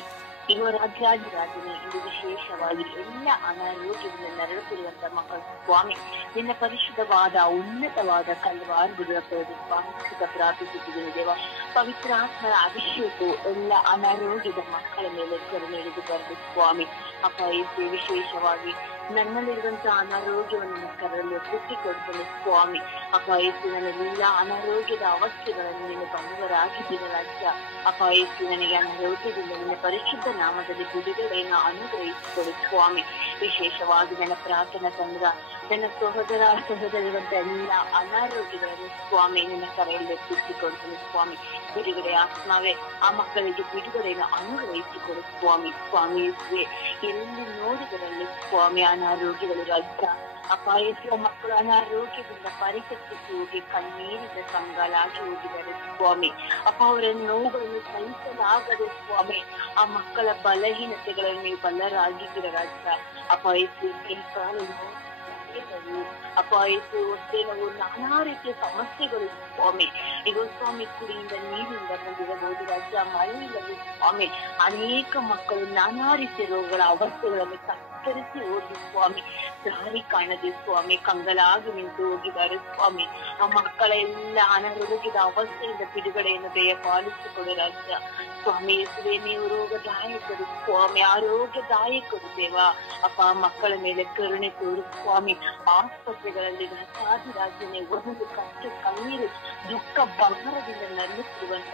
ಇವ ರಾಜ್ಯಾಧಿರಾಜನೇ, ಇದು ವಿಶೇಷವಾಗಿ ಎಲ್ಲ ಅನಾರೋಗ್ಯದಿಂದ ನರಳುತ್ತಿರುವಂತಹ ಮಕ್ಕಳು ಸ್ವಾಮಿ, ನಿನ್ನ ಪರಿಶುದ್ಧವಾದ ಉನ್ನತವಾದ ಕಲ್ವಾರ್ ಗುರುಗಳ ಸ್ವಾಮಿ ಪ್ರಾರ್ಥಿಸುತ್ತಿದ್ದೇನೆ ದೇವ. ಪವಿತ್ರ ಆತ್ಮರ ಅಭಿಷೇಕವು ಎಲ್ಲ ಅನಾರೋಗ್ಯದ ಮಕ್ಕಳ ಮೇಲೆ ಕರುಣೆ ಹಿಡಿದು ಬರಲು ಸ್ವಾಮಿ. ಅಪ್ಪ ಯೇಸು, ವಿಶೇಷವಾಗಿ ನನ್ನಲ್ಲಿರುವಂತಹ ಅನಾರೋಗ್ಯವನ್ನು ಕರಲು ಕೊಟ್ಟಿಕೊಡ್ತೇನೆ ಸ್ವಾಮಿ. ಅಪ್ಪ ಯೇಸು, ನನ್ನೆಲ್ಲ ಅನಾರೋಗ್ಯದ ಅವಸ್ಥೆಗಳನ್ನು ನೀನು ಬಂದವರಾಗಿದ್ದೀನ ರಾಜ್ಯ. ಅಪ್ಪ ಯೇಸು, ನನಗೆ ಅನಾರೋಗ್ಯದಿಂದ ನಿನ್ನ ಪರಿಶುದ್ಧ ನಾಮದಲ್ಲಿ ಬಿಡುಗಡೆಯನ್ನು ಅನುಗ್ರಹಿಸಿಕೊಡು ಸ್ವಾಮಿ. ವಿಶೇಷವಾಗಿ ನನ್ನ ಪ್ರಾರ್ಥನಾ ತಂದ್ರ ನನ್ನ ಸಹೋದರಿರುವಂತ ಎಲ್ಲ ಅನಾರೋಗ್ಯಗಳನ್ನು ಸ್ವಾಮಿ ನಿನ್ನ ಕರೆಯಲ್ಲಿ ಎತ್ತಿಸಿಕೊಡ್ತೇನೆ ಸ್ವಾಮಿ. ಬಿಡುಗಡೆ ಆತ್ಮವೇ, ಆ ಮಕ್ಕಳಿಗೆ ಬಿಡುಗಡೆಯನ್ನು ಅನುಗ್ರಹಿಸಿಕೊಡು ಸ್ವಾಮಿ. ಸ್ವಾಮಿ ಯೇಸುವೆ, ಎಲ್ಲಿ ನೋಡಿದರಲ್ಲಿ ಸ್ವಾಮಿ ಅನಾರೋಗ್ಯಗಳು ರಾಜ್ಯ. ಅಪಾಯಸುವ ಮಕ್ಕಳು ಅನಾರೋಗ್ಯದಿಂದ ಪರಿಕಟ್ಟಿಸಿ ಹೋಗಿ ಕಣ್ಣೀರಿನ ಕಂಗಾಲಾಗಿ ಹೋಗಿದ್ದಾರೆ ಸ್ವಾಮಿ. ಅಪ್ಪ, ಅವರ ನೋವುಗಳನ್ನು ಸಹಿಸಲಾಗದೆ ಸ್ವಾಮಿ, ಆ ಮಕ್ಕಳ ಬಲಹೀನತೆಗಳನ್ನು ನೀವು ಬಲ್ಲರಾಗಿದ್ದೀರ ರಾಜ್ಯ. ಅಪಾಯಸು ಅಪಾಯಸು ಹೊಟ್ಟೆ ನೋವು, ನಾನಾ ರೀತಿಯ ಸಮಸ್ಯೆಗಳು ಸ್ವಾಮಿ. ಈಗ ಸ್ವಾಮಿ ಕುಡಿಯಿಂದ ನೀರಿನಿಂದ ಬಂದಿರಬಹುದು ರಾಜ್ಯ, ಮಳೆಯಿಲ್ಲದೆ ಸ್ವಾಮಿ ಅನೇಕ ಮಕ್ಕಳು ನಾನಾ ರೀತಿಯ ರೋಗಗಳ ಅವಸ್ಥೆಗಳನ್ನು ಕತ್ತರಿಸಿ ಹೋಗಿ ಸ್ವಾಮಿ, ದಾರಿ ಕಾಣದೆ ಸ್ವಾಮಿ ಕಂಗಲಾಗಿ ನಿಂತು ಹೋಗಿದ್ದಾರೆ ಸ್ವಾಮಿ. ಆ ಮಕ್ಕಳ ಎಲ್ಲ ಅನಾರೋಗ್ಯದ ಅವಸ್ಥೆಯಿಂದ ಬಿಡುಗಡೆಯನ್ನು ದಯಪಾಲಿಸಿಕೊಡು ರಾಜ್ಯ. ಸ್ವಾಮಿ ಯೇಸುವೆ, ನೀವು ರೋಗದಾಯಕರು ಸ್ವಾಮಿ, ಆರೋಗ್ಯದಾಯಕರು ದೇವ. ಅಪ್ಪ, ಮಕ್ಕಳ ಮೇಲೆ ಕರುಣೆ ತೋರು ಸ್ವಾಮಿ. ಆಸ್ಪತ್ರೆಗಳಲ್ಲಿ ರಾಜ್ಯನೇ ಒಂದು ಕಷ್ಟ, ಕಣ್ಣೀರು, ದುಃಖ, ಭಾರದಿಂದ ನರಳುತ್ತಿರುವಂತ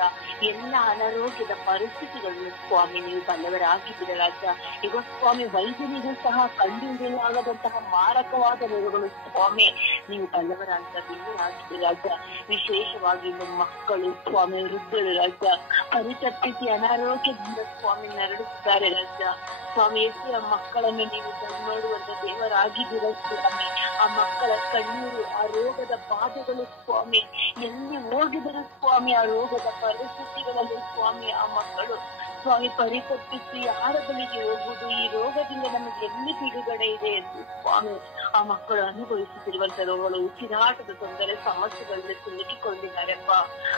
ಎಲ್ಲ ಅನಾರೋಗ್ಯದ ಪರಿಸ್ಥಿತಿಗಳನ್ನು ಸ್ವಾಮಿ ನೀವು ಬಲ್ಲವರಾಗಿದ್ದೀರ ರಾಜ್ಯ. ಈಗ ಸ್ವಾಮಿ, ವೈದ್ಯನಿಗೂ ಸಹ ಕಂಡುಹಿಡಿಯಲಾಗದಂತಹ ಮಾರಕವಾದ ರೋಗಗಳು ಸ್ವಾಮಿ ನೀವು ಬಲ್ಲವರಂತ ಬಿಲ್ಲರಾಗಿದ್ದೀರ ರಾಜ್ಯ. ವಿಶೇಷವಾಗಿ ನಮ್ಮ ಮಕ್ಕಳು ಸ್ವಾಮಿ, ವೃದ್ಧರು ರಾಜ್ಯ ಪರಿತಪ್ಪಿಸಿ ಅನಾರೋಗ್ಯದಿಂದ ಸ್ವಾಮಿ ನರಳುತ್ತಿದ್ದಾರೆ ರಾಜ್ಯ. ಸ್ವಾಮಿ ಯೇಸು, ಮಕ್ಕಳನ್ನು ನೀವು ನೋಡುವಂತ ದೇವರಾಗಿದ್ದೀರ ಸ್ವಾಮಿ. ಆ ಮಕ್ಕಳ ಕಣ್ಣೀರು, ಆ ರೋಗದ ಬಾಧೆಗಳು ಸ್ವಾಮಿ ಎಲ್ಲಿ ಹೋಗಿದರು ಸ್ವಾಮಿ, ಆ ರೋಗದ ಪರಿಸ್ಥಿತಿಗಳಲ್ಲಿ ಸ್ವಾಮಿ ಆ ಮಕ್ಕಳು ಸ್ವಾಮಿ ಪರಿತಪ್ಪಿಸಿ ಯಾರ ಬಳಿಗೆ ಹೋಗುವುದು, ಈ ರೋಗದಿಂದ ನಮಗೆ ಎಲ್ಲಿ ಬಿಡುಗಡೆ ಇದೆ ಎಂದು ಸ್ವಾಮಿ ಆ ಮಕ್ಕಳು ಅನುಭವಿಸುತ್ತಿರುವಂತ ರೋಗಗಳು, ಉಸಿರಾಟದ ತೊಂದರೆ, ಸಮಸ್ಯೆಗಳಲ್ಲಿ ಸಿಲುಕಿಕೊಂಡಿದ್ದಾರೆಪ್ಪ.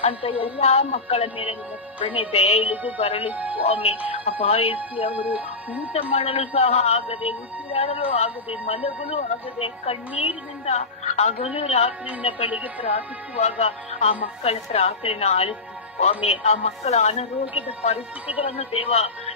ಅಂತ ಎಲ್ಲಾ ಮಕ್ಕಳ ಮೇಲೆ ನಿಮ್ಮ ಕರುಣೆ ದಯ ಇಳಿದು ಬರಲಿ ಸ್ವಾಮಿ. ಅಪಾಯಸಿ ಅವರು ಊಟ ಮಾಡಲು ಸಹ ಆಗದೆ, ಉಸಿರಾಡಲು ಆಗದೆ, ಮಲಗಲು ಆಗದೆ, ಕಣ್ಣೀರಿನಿಂದ ಹಗಲು ರಾತ್ರಿಯಿಂದ ಬೆಳಿಗ್ಗೆ ಪ್ರಾರ್ಥಿಸುವಾಗ ಆ ಮಕ್ಕಳ ಪ್ರಾರ್ಥನೆಯನ್ನು ಆಲಿಸಿ ಸ್ವಾಮಿ. ಆ ಮಕ್ಕಳ ಅನಾರೋಗ್ಯದ ಪರಿಸ್ಥಿತಿಗಳನ್ನು ದೇವ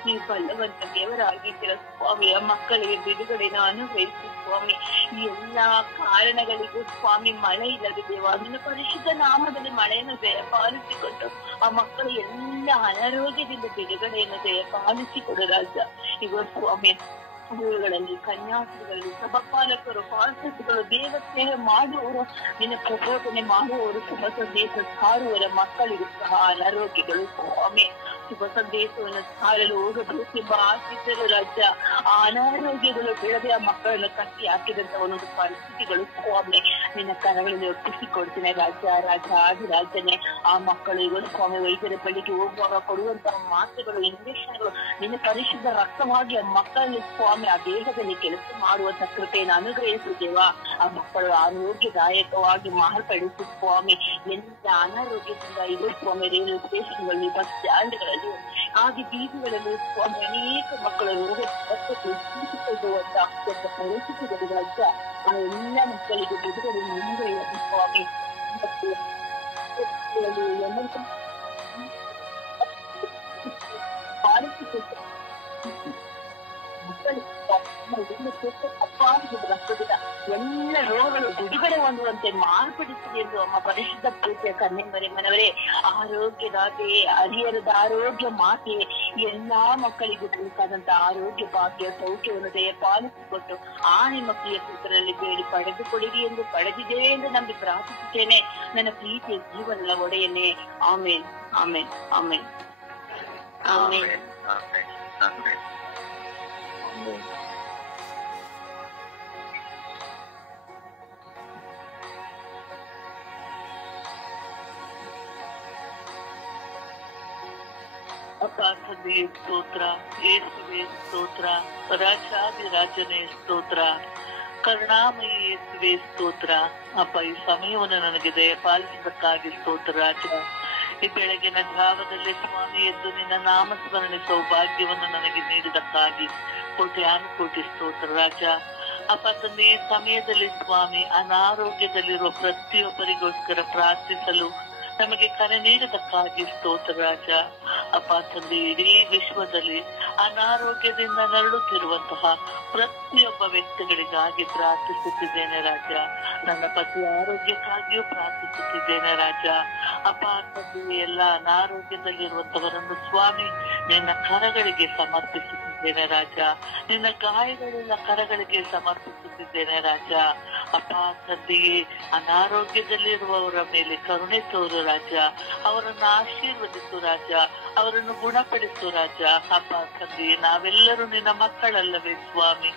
ನೀವು ಬಲ್ಲವಂತ ದೇವರಾಗಿದ್ದೀರ ಸ್ವಾಮಿ. ಆ ಮಕ್ಕಳಿಗೆ ಬಿಡುಗಡೆಯನ್ನು ಅನುಗ್ರಹಿಸಿ ಸ್ವಾಮಿ. ಈ ಎಲ್ಲಾ ಕಾರಣಗಳಿಗೂ ಸ್ವಾಮಿ ಮಳೆ ಇಲ್ಲದೆ ದೇವ ನಿನ್ನ ಪರಿಶುದ್ಧ ನಾಮದಲ್ಲಿ ಮಳೆಯನ್ನು ದಯಪಾಲಿಸಿಕೊಂಡು ಆ ಮಕ್ಕಳ ಎಲ್ಲ ಅನಾರೋಗ್ಯದಿಂದ ಬಿಡುಗಡೆಯನ್ನು ದಯಪಾಲಿಸಿಕೊಡು ರಾಜ್ಯ. ಈಗ ಸ್ವಾಮಿ ಗಳಲ್ಲಿ, ಕನ್ಯಾಸ್ತ್ರಿಗಳಲ್ಲಿ, ಸಭಾಪಾಲಕರು, ಪಾಲಕರು, ದೇವ ಸೇವೆ ಮಾಡುವವರು, ನಿನ್ನ ಪ್ರಚೋದನೆ ಮಾಡುವವರು, ಶುಭ ಸಂದೇಶ ಸಾರುವವರ ಮಕ್ಕಳಿಗೂ ಸಹ ಅನಾರೋಗ್ಯಗಳು ಸ್ವಾಮಿ ಶುಭ ಸಂದೇಶವನ್ನು ಸಾರಲು ಹೋಗಬೇಕೆಂಬ ಆಸಕ್ತರು ರಾಜ್ಯ. ಆ ಅನಾರೋಗ್ಯಗಳು ಬೆಳೆದ ಮಕ್ಕಳನ್ನು ಕಟ್ಟಿ ಹಾಕಿದಂತ ಒಂದೊಂದು ಪರಿಸ್ಥಿತಿಗಳು ಸ್ವಾಮಿ ನಿನ್ನ ಕರಗಳಲ್ಲಿ ಒಪ್ಪಿಸಿಕೊಡ್ತೇನೆ ರಾಜ್ಯ. ರಾಜನೇ ಆ ಮಕ್ಕಳು ಇವರು ಸ್ವಾಮಿ ವೈದ್ಯರ ಬಳಿಗೆ ಹೋಗುವಾಗ ಕೊಡುವಂತಹ ಮಾತ್ರೆಗಳು, ಇಂಜೆಕ್ಷನ್ಗಳು ನಿನ್ನ ಪರಿಶುದ್ಧ ರಕ್ತವಾಗಿ ಆ ಮಕ್ಕಳಲ್ಲಿ ಸ್ವಾಮಿ ಆ ದೇಹದಲ್ಲಿ ಕೆಲಸ ಮಾಡುವಂತ ಕೃಪೆಯನ್ನು ಅನುಗ್ರಹಿಸುತ್ತೇವಾ. ಆ ಮಕ್ಕಳು ಆರೋಗ್ಯದಾಯಕವಾಗಿ ಮಾರ್ಪಡಿಸಿ ಸ್ವಾಮಿ. ಎಲ್ಲ ಅನಾರೋಗ್ಯದಿಂದ ಇದು ಸ್ವಾಮಿ ರೈಲ್ವೆ ಸ್ಟೇಷನ್ಗಳಲ್ಲಿ, ಬಸ್ ಸ್ಟ್ಯಾಂಡ್ಗಳಲ್ಲಿ, ಹಾಗೆ ಬೀದಿಗಳಲ್ಲಿ ಸ್ವಾಮಿ ಅನೇಕ ಮಕ್ಕಳು ರೋಗಿಕೊಳ್ಳುವಂತ ಪರಿಸ್ಥಿತಿಗಳು ರಾಜ್ಯ. ಆ ಎಲ್ಲ ಮಕ್ಕಳಿಗೆ ಬಿಡುಗಡೆ ನೀಡುವ ಸ್ವಾಮಿ. ಎಲ್ಲ ರೋಗಗಳು ಬಿಡುಗಡೆ ಹೊಂದುವಂತೆ ಮಾರ್ಪಡಿಸಿದೆ ಎಂದು ಅಮ್ಮ ಪರಿಶುದ್ಧ ಪ್ರೀತಿಯ ಕನ್ಯೆ ಮನವರೇ, ಆರೋಗ್ಯದಾತೆ, ಹರಿಹರದ ಆರೋಗ್ಯ ಮಾತೆ, ಎಲ್ಲಾ ಮಕ್ಕಳಿಗೂ ಬೇಕಾದಂತ ಆರೋಗ್ಯ ಭಾಗ್ಯ ಸೌಖ್ಯವನ್ನು ದಯಪಾಲಿಸಿಕೊಟ್ಟು ಆ ನಿಮ್ಮ ಪ್ರಿಯ ಪುತ್ರರಲ್ಲಿ ಬೇಡಿ ಪಡೆದುಕೊಡಿರಿ ಎಂದು ಪಡೆದಿದ್ದೇವೆ ಎಂದು ನಂಬಿ ಪ್ರಾರ್ಥಿಸುತ್ತೇನೆ ನನ್ನ ಪ್ರೀತಿಯ ಜೀವನದ ಒಡೆಯನೇ. ಆಮೇನ್ ಆಮೇನ್ ಆಮೇನ್ ಆಮೇನ್. ಅಪಾರ್ಥದೇ ಸ್ತೋತ್ರ, ಯೇಸುವೆ ಸ್ತೋತ್ರ, ರಾಜಾದಿರಾಜನೇ ಸ್ತೋತ್ರ, ಕರುಣಾಮಯಿ ಯೇಸುವೆ ಸ್ತೋತ್ರ. ಅಪ್ಪ, ಈ ಸಮಯವನ್ನು ನನಗೆ ದಯಪಾಲಿಸಿದ್ದಕ್ಕಾಗಿ ಸ್ತೋತ್ರ ರಾಜ. ಈ ಬೆಳಗಿನ ಜಾವದಲ್ಲಿ ಸ್ವಾಮಿ ಎದ್ದು ನಿನ್ನ ನಾಮಸ್ಮರಣೆ ಸೌಭಾಗ್ಯವನ್ನು ನನಗೆ ನೀಡಿದಕ್ಕಾಗಿ ಕೋಟಿ ಸ್ತೋತ್ರ ರಾಜ. ಅಪ್ಪ ತಂದೆ, ಈ ಸಮಯದಲ್ಲಿ ಸ್ವಾಮಿ ಅನಾರೋಗ್ಯದಲ್ಲಿರುವ ಪ್ರತಿಯೊಬ್ಬರಿಗೋಸ್ಕರ ಪ್ರಾರ್ಥಿಸಲು ನಮಗೆ ಕರೆ ನೀಡಿದಕ್ಕಾಗಿ ಸ್ತೋತ್ರ ರಾಜ. ಅಪ್ಪ ತಂದೆ, ಇಡೀ ವಿಶ್ವದಲ್ಲಿ ಅನಾರೋಗ್ಯದಿಂದ ನರಳುತ್ತಿರುವಂತಹ ಪ್ರತಿಯೊಬ್ಬ ವ್ಯಕ್ತಿಗಳಿಗಾಗಿ ಪ್ರಾರ್ಥಿಸುತ್ತಿದ್ದೇನೆ ರಾಜ. ನನ್ನ ಪತಿ ಆರೋಗ್ಯಕ್ಕಾಗಿಯೂ ಪ್ರಾರ್ಥಿಸುತ್ತಿದ್ದೇನೆ ರಾಜ. ಅಪ್ಪ ತಂದೆ, ಎಲ್ಲ ಅನಾರೋಗ್ಯದಲ್ಲಿರುವಂತವರನ್ನು ಸ್ವಾಮಿ ನಿನ್ನ ಕರಗಳಿಗೆ ಸಮರ್ಪಿಸುತ್ತಿದ್ದೇನೆ ರಾಜ. ನಿನ್ನ ಗಾಯಗಳಿಂದ ಕರಗಳಿಗೆ ಸಮರ್ಪಿಸುತ್ತಿದ್ದೇನೆ ರಾಜ. ಅಪ್ಪ ತಂದೆಯೇ, ಅನಾರೋಗ್ಯದಲ್ಲಿರುವವರ ಮೇಲೆ ಕರುಣೆ ತೋರು ರಾಜ. ಅವರನ್ನು ಆಶೀರ್ವದಿಸು ರಾಜ, ಅವರನ್ನು ಗುಣಪಡಿಸು ರಾಜ. ಅಪ್ಪ ತಂದೆಯೇ, ನಾವೆಲ್ಲರೂ ನಿನ್ನ ಮಕ್ಕಳಲ್ಲವೇ ಸ್ವಾಮಿ.